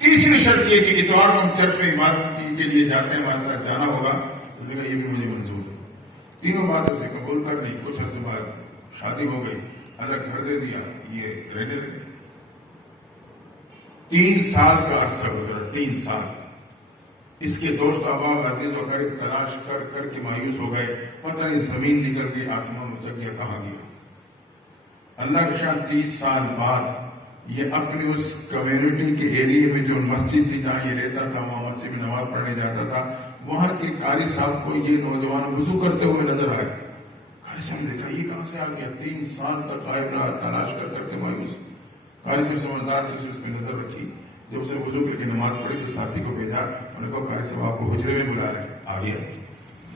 تیسری شرط یہ کہ اتوار کو ہم چرچ میں عبادت کے لیے جاتے ہیں, ہمارے ساتھ جانا ہوگا. تو یہ بھی مجھے منظور ہے. تینوں باتیں اسے قبول کر لی. کچھ عرصے بعد شادی ہو گئی, الگ گھر دے دیا, یہ رہنے لگے. 3 سال کا عرصہ گزرا. 3 سال. اس کے دوست احباب عزیز و قریب تلاش کر کے مایوس ہو گئے. پتہ نہیں زمین نکل گئی, آسمان اچک گیا, کہاں گیا. اللہ کے شان 30 سال بعد یہ اپنی اس کمیونٹی کے ایریے میں جو مسجد تھی جہاں یہ رہتا تھا, وہاں مسجد میں نماز پڑھنے جاتا تھا, وہاں کے قاری صاحب کو یہ نوجوان وضو کرتے ہوئے نظر آئے. قاری صاحب نے دیکھا یہ کہاں سے آ گیا. 3 سال تک غائب رہا, تلاش کر کے مایوس. قاری صاحب سمجھدار سے اس پہ نظر رکھی. جب اس نے وضو کر کے نماز پڑھی تو ساتھی کو بھیجا. انہوں نے کہا قاری صاحب آپ کو حجرے میں بلا رہے ہیں. آ گیا.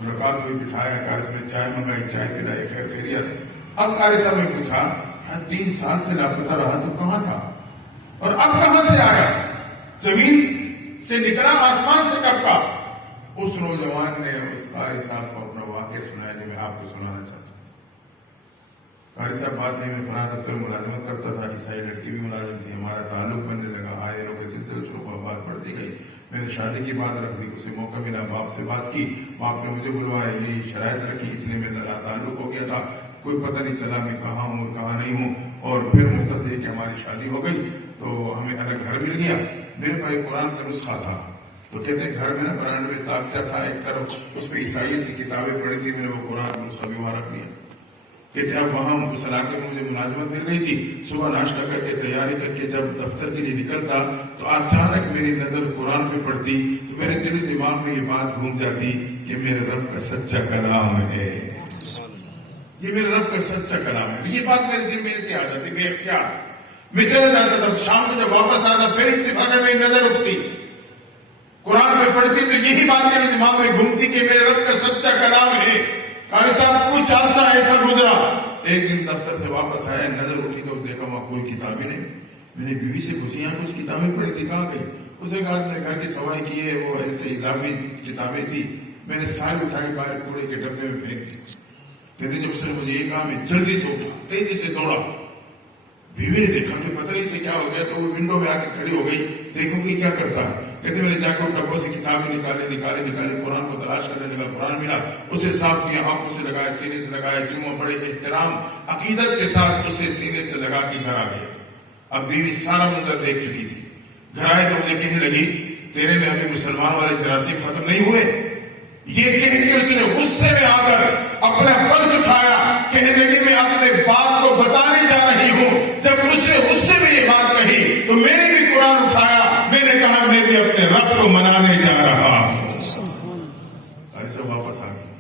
ملاقات ہوئی, بٹھایا, قاری صاحب نے چائے منگائی, چائے پلائی, خیر خیریت. اب قاری صاحب نے پوچھا 3 سال سے لاپتہ رہا تو کہاں تھا اور اب کہاں سے آیا؟ زمین سے نکلا, آسمان سے ٹپکا. اس نوجوان نے اس قاری صاحب کو اپنا واقعہ سنایا جو میں آپ کو سنانا چاہتا ہوں. قاری صاحب بات نہیں, میں فلاں دفتر ملازمت کرتا تھا, عیسائی لڑکی بھی ملازم تھی, ہمارا تعلق بننے لگا, آئے لوگ کے سلسلے شروع ہوا, بات بڑھتی گئی. میں نے شادی کی بات رکھ دی, اسے موقع ملا, باپ سے بات کی, باپ نے مجھے بلوایا, یہی شرائط رکھی, اس لیے میرا تعلق ہو گیا تھا. کوئی پتہ نہیں چلا میں کہاں ہوں اور کہاں نہیں ہوں. اور پھر مختصر یہ کہ ہماری شادی ہو گئی تو ہمیں الگ گھر مل گیا. میرے پاس ایک قرآن کا نسخہ تھا, تو کہتے ہیں گھر میں نا 92 تاخچہ تھا ایک طرف, اس میں عیسائیت کی کتابیں پڑھی تھی, میں نے وہ قرآن کا نسخہ بھی وہاں رکھ لیا. کہتے اب وہاں اس علاقے میں مجھے ملازمت مل گئی تھی. صبح ناشتہ کر کے تیاری کر کے جب دفتر کے لیے نکلتا تو اچانک میری نظر قرآن پہ پڑتی تو میرے دل و دماغ میں یہ بات گھوم جاتی کہ میرے رب کا سچا کلام ہے, یہ میرے رب کا سچا کلام ہے. یہ بات میرے دل میں ایسے آ جاتی بے اختیار. میں چلا جاتا تھا, شام کو جب واپس آتا پھر اتفاقاً میری نظر اٹھتی, قرآن پہ پڑھتی تو یہی بات میرے دماغ میں گھومتی کہ میرے رب کا سچا کلام ہے. قاری صاحب کچھ عرصہ ایسا گزرا, ایک دن دفتر سے واپس آیا, نظر اٹھی تو دیکھا وہاں کوئی کتابیں نہیں. میں نے بیوی سے پوچھی یہاں کچھ کتابیں پڑھی تھی, کہاں گئی؟ اسے کہا میں نے گھر کی صفائی کی ہے, وہ ایسے اضافی کتابیں تھی, میں نے ساری اٹھائی باہر کوڑے کے ڈبے میں پھینک دی. کہتے جب اس نے مجھے یہ کہا میں جلدی سے اٹھا, تیزی سے دوڑا. بیوی نے دیکھا کہ پتہ نہیں سے کیا ہو گیا, تو وہ ونڈو میں آ کے کھڑی ہو گئی, دیکھوں گی کیا کرتا ہے. کہتے میں نے جا کے ان ڈبوں سے کتابیں نکالی, قرآن کو تلاش کرنے لگا, قرآن ملا, اسے صاف کیا, آنکھوں سے لگایا, سینے سے لگایا, جمعہ بڑے احترام عقیدت کے ساتھ اسے سینے سے لگا کے گھر آ گیا. اب بیوی سارا منظر دیکھ چکی تھی. گھر آئے تو مجھے کہنے لگی تیرے میں ابھی مسلمان والے جراثیم ختم نہیں ہوئے. یہ کہہ کے اس نے غصے میں آ کر اپنا پرس اٹھایا, کہنے لگی میں اپنے باپ کو بتانے جا رہی ہوں. جب اس نے غصے میں یہ بات کہی تو میں نے بھی قرآن اٹھایا, میں نے کہا میں بھی اپنے رب کو منانے جا رہا ہوں. ایسا واپس آ گیا.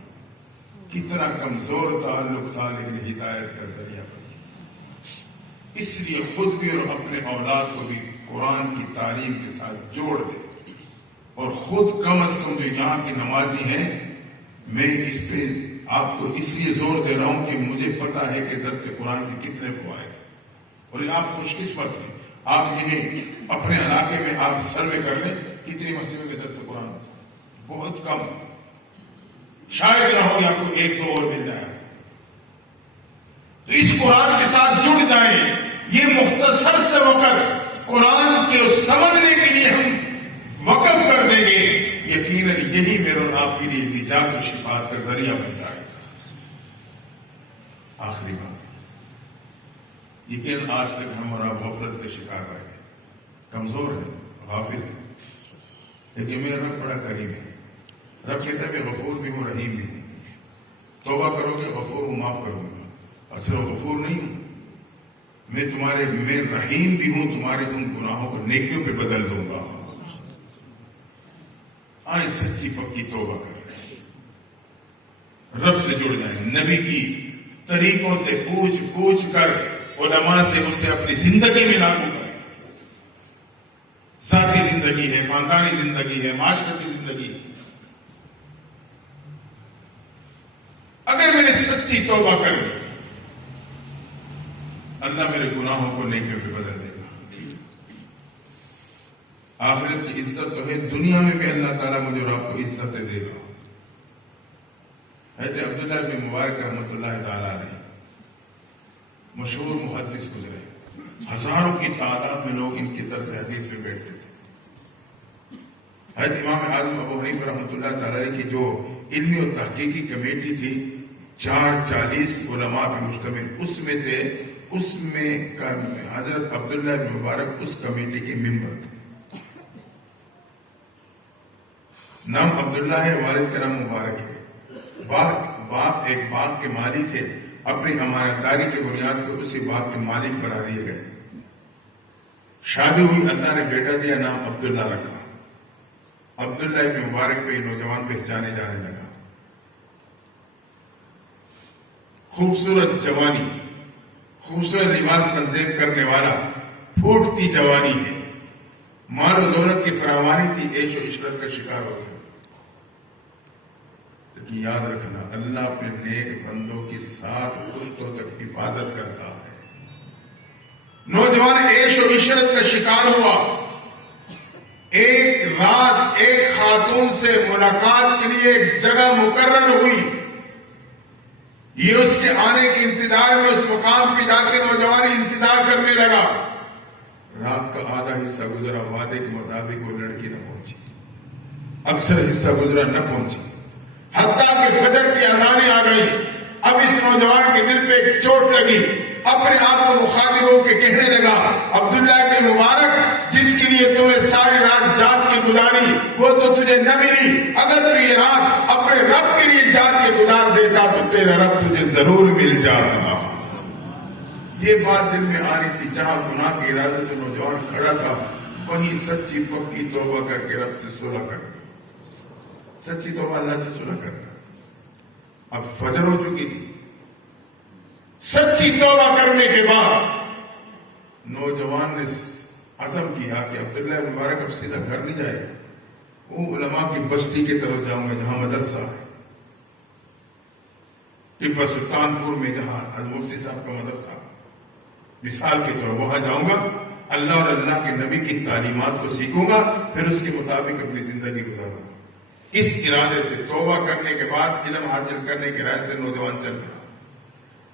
کتنا کمزور تعلق تھا لیکن ہدایت کا ذریعہ بن گیا. اس لیے خود بھی اور اپنے اولاد کو بھی قرآن کی تعلیم کے ساتھ جوڑ دے. اور خود کم از کم جو یہاں کی نمازی ہیں, میں اس پہ آپ کو اس لیے زور دے رہا ہوں کہ مجھے پتا ہے کہ درس قرآن کے کتنے فوائد ہیں. اور آپ خوش قسمت ہیں, آپ یہ اپنے علاقے میں آپ سروے کر لیں کتنی مسجدوں کے درس قرآن, بہت کم, شاید نہ ہو یا کوئی 1-2 اور مل جائے. تو اس قرآن کے ساتھ جڑ جائیں. یہ مختصر سے وقت قرآن کے سمجھنے کے لیے ہم وقف کر دیں گے, یقیناً یہی میرے اور آپ کے لیے نجات و شفاعت کا ذریعہ بن جائے گا. آخری بات, یقیناً آج تک ہم اور آپ غفلت کے شکار رہے ہیں, کمزور ہیں, غافل ہیں. لیکن میرا رب بڑا کریم ہے. رب کہتا ہے میں غفور بھی ہوں رحیم بھی ہوں. توبہ کرو گے غفور ہوں معاف کروں گا. اصل غفور نہیں ہوں میں رحیم بھی ہوں, تمہارے تم گناہوں کو نیکیوں پہ بدل دوں گا. آئے سچی پکی توبہ کریں, رب سے جڑ جائیں, نبی کی طریقوں سے پوچھ کر علماء سے اسے اپنی زندگی میں لاگو کریں. ذاتی زندگی ہے, خاندانی زندگی ہے, معاشرتی زندگی ہے. اگر میں نے سچی توبہ کر لی, اللہ میرے گناہوں کو نیکیوں پہ بدل دے گا. آخرت کی عزت تو ہے, دنیا میں بھی اللہ تعالیٰ مجھے اور آپ کو عزت دے گا. حضرت عبداللہ بن مبارک رحمۃ اللہ تعالیٰ علیہ مشہور محدث گزرے, ہزاروں کی تعداد میں لوگ ان کی طرز حدیث میں بیٹھتے تھے. حضرت امام اعظم ابو حنیفہ رحمۃ اللہ تعالیٰ علیہ کی جو علمی و تحقیقی کمیٹی تھی 40 علماء پہ مشتمل, اس میں حضرت عبداللہ بن مبارک اس کمیٹی کے ممبر تھے. نام عبداللہ ہے, والد کا نام مبارک ہے. باپ ایک باغ کے مالی تھے, اپنی امانتداری کی بنیاد پر اسی باغ کے مالک بنا دیے گئے. شادی ہوئی, اللہ نے بیٹا دیا, نام عبداللہ رکھا. عبداللہ بن مبارک پہ نوجوان پہچانے جانے لگا. خوبصورت جوانی, خوبصورت لباس تنظیم کرنے والا, پھوٹتی جوانی ہے, مال و دولت کی فراوانی تھی, عیش و عشرت کا شکار ہو گیا. لیکن یاد رکھنا, اللہ اپنے نیک بندوں کی ساتھ پشتوں تک حفاظت کرتا ہے. نوجوان عیش و عشرت کا شکار ہوا. ایک رات ایک خاتون سے ملاقات کے لیے ایک جگہ مقرر ہوئی. یہ اس کے آنے کے انتظار میں اس مقام پہ جا کے نوجوان انتظار کرنے لگا. رات کا آدھا حصہ گزرا, وعدے کے مطابق وہ لڑکی نہ پہنچی. اکثر حصہ گزرا, نہ پہنچی. حتیٰ کہ فجر کی اذانیں آ گئی. اب اس نوجوان کے دل پہ ایک چوٹ لگی. اپنے آپ کو مخاطب ہو کے کہنے لگا, عبداللہ بن مبارک, جس کے لیے تو نے ساری رات جاگ کے گزاری وہ تو تجھے نہ ملی. اگر تو یہ رات اپنے رب کے لیے جاگ کے گزار دیتا تو تیرا رب تجھے ضرور مل جاتا. یہ بات دل میں آ رہی تھی. جہاں گناہ کے ارادے سے نوجوان کھڑا تھا, وہیں سچی پکی توبہ کر کے رب سے صلح کر. سچی توبہ اللہ سے صلح کرنا. اب فجر ہو چکی تھی. سچی توبہ کرنے کے بعد نوجوان نے عزم کیا کہ عبداللہ مبارک اب سیدھا گھر نہیں جائے گا, وہ علماء کی بستی کی طرف جاؤں گا جہاں مدرسہ ہے. ٹیپو سلطان پور میں جہاں مفتی صاحب کا مدرسہ, مثال کے طور وہاں جاؤں گا, اللہ اور اللہ کے نبی کی تعلیمات کو سیکھوں گا, پھر اس کے مطابق اپنی زندگی گزاروں گا. اس ارادے سے توبہ کرنے کے بعد علم حاصل کرنے کے رائے سے نوجوان چل رہا.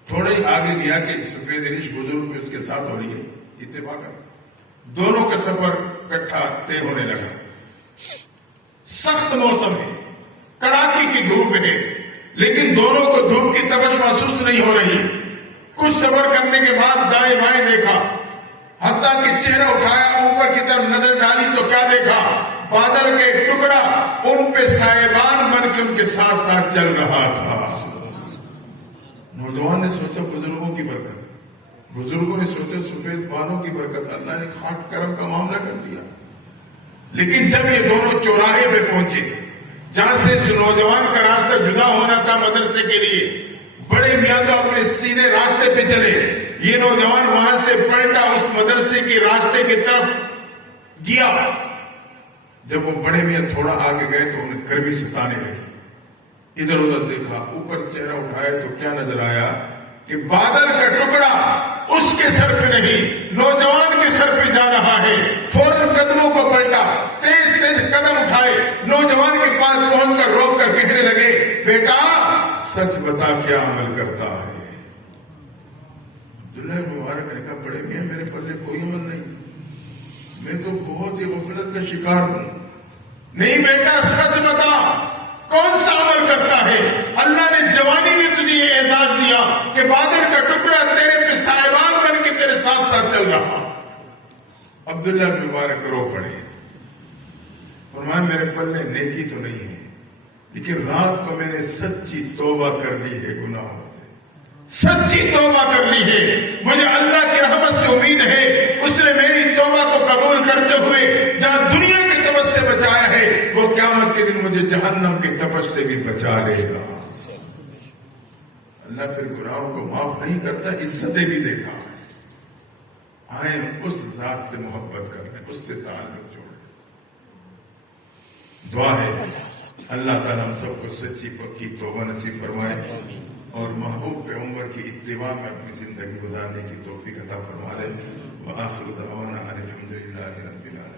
تھوڑا ہی آگے گیا کہ سفید ریش بزرگ بھی اس کے ساتھ ہو رہی ہے. اتفاقاً دونوں کا سفر اکٹھا طے ہونے لگا. سخت موسم ہے, کڑاکی کی دھوپ ہے, لیکن دونوں کو دھوپ کی تپش محسوس نہیں ہو رہی. کچھ سفر کرنے کے بعد دائیں بائیں دیکھا, حتیٰ کہ چہرہ اٹھایا, اوپر کی طرف نظر ڈالی تو کیا دیکھا, بادل کا ایک ٹکڑا ان پہ سائبان بن کے ان کے ساتھ ساتھ چل رہا تھا. نوجوان نے سوچا بزرگوں کی برکت, بزرگوں نے سوچا سفید بالوں کی برکت, اللہ نے خاص کرم کا معاملہ کر دیا. لیکن جب یہ دونوں چوراہے پہ پہنچے جہاں سے اس نوجوان کا راستہ جدا ہونا تھا مدرسے کے لیے, بڑے میاں تو اپنے سیدھے راستے پہ چلے, یہ نوجوان وہاں سے پلٹا, اس مدرسے کے راستے کی طرف گیا. جب وہ بڑے میاں تھوڑا آگے گئے تو انہیں گرمی ستانے لگی. ادھر ادھر دیکھا, اوپر چہرہ اٹھایا تو کیا نظر آیا کہ بادل کا ٹکڑا اس کے سر پہ نہیں نوجوان کے سر پہ جا رہا ہے. فوراً قدموں کو پلٹا, تیز تیز قدم اٹھائے, نوجوان کے پاس پہنچ کر روک کر کہنے لگے, بیٹا سچ بتا کیا عمل کرتا ہے. عبداللہ مبارک نے کہا, بڑے میاں میرے پلے کوئی عمل نہیں, میں تو بہت ہی غفلت کا شکار ہوں. نہیں بیٹا سچ بتا کون سا عمل کرتا ہے. اللہ نے جوانی میں تجھے یہ اعزاز دیا کہ بادل کا ٹکڑا تیرے پہ سائبان بن کے تیرے ساتھ ساتھ چل رہا. عبداللہ بن مبارک رو پڑے. فرمایا میرے پلے نیکی تو نہیں ہے، لیکن رات کو میں نے سچی توبہ کر لی ہے گناہوں سے، سچی توبہ کر لی ہے، مجھے اللہ کی رحمت سے امید ہے، اس نے میری توبہ کو قبول کرتے ہوئے جہاں دنیا کی تپش سے بچایا ہے، وہ قیامت کے دن مجھے جہنم کی تپش سے بھی بچا لے گا۔ اللہ پھر گناہوں کو معاف نہیں کرتا، عزتیں بھی دیتا ہے۔ آئیں اس ذات سے محبت کر لیں، اس سے تعلق جوڑ لیں۔ دعا ہے اللہ تعالیٰ ہم سب کو سچی پکی توبہ نصیب فرمائے اور محبوب پیغمبر کی اتباع میں اپنی زندگی گزارنے کی توفیق عطا فرما دے۔ وآخر دعوانا ان الحمد للہ رب العالمین۔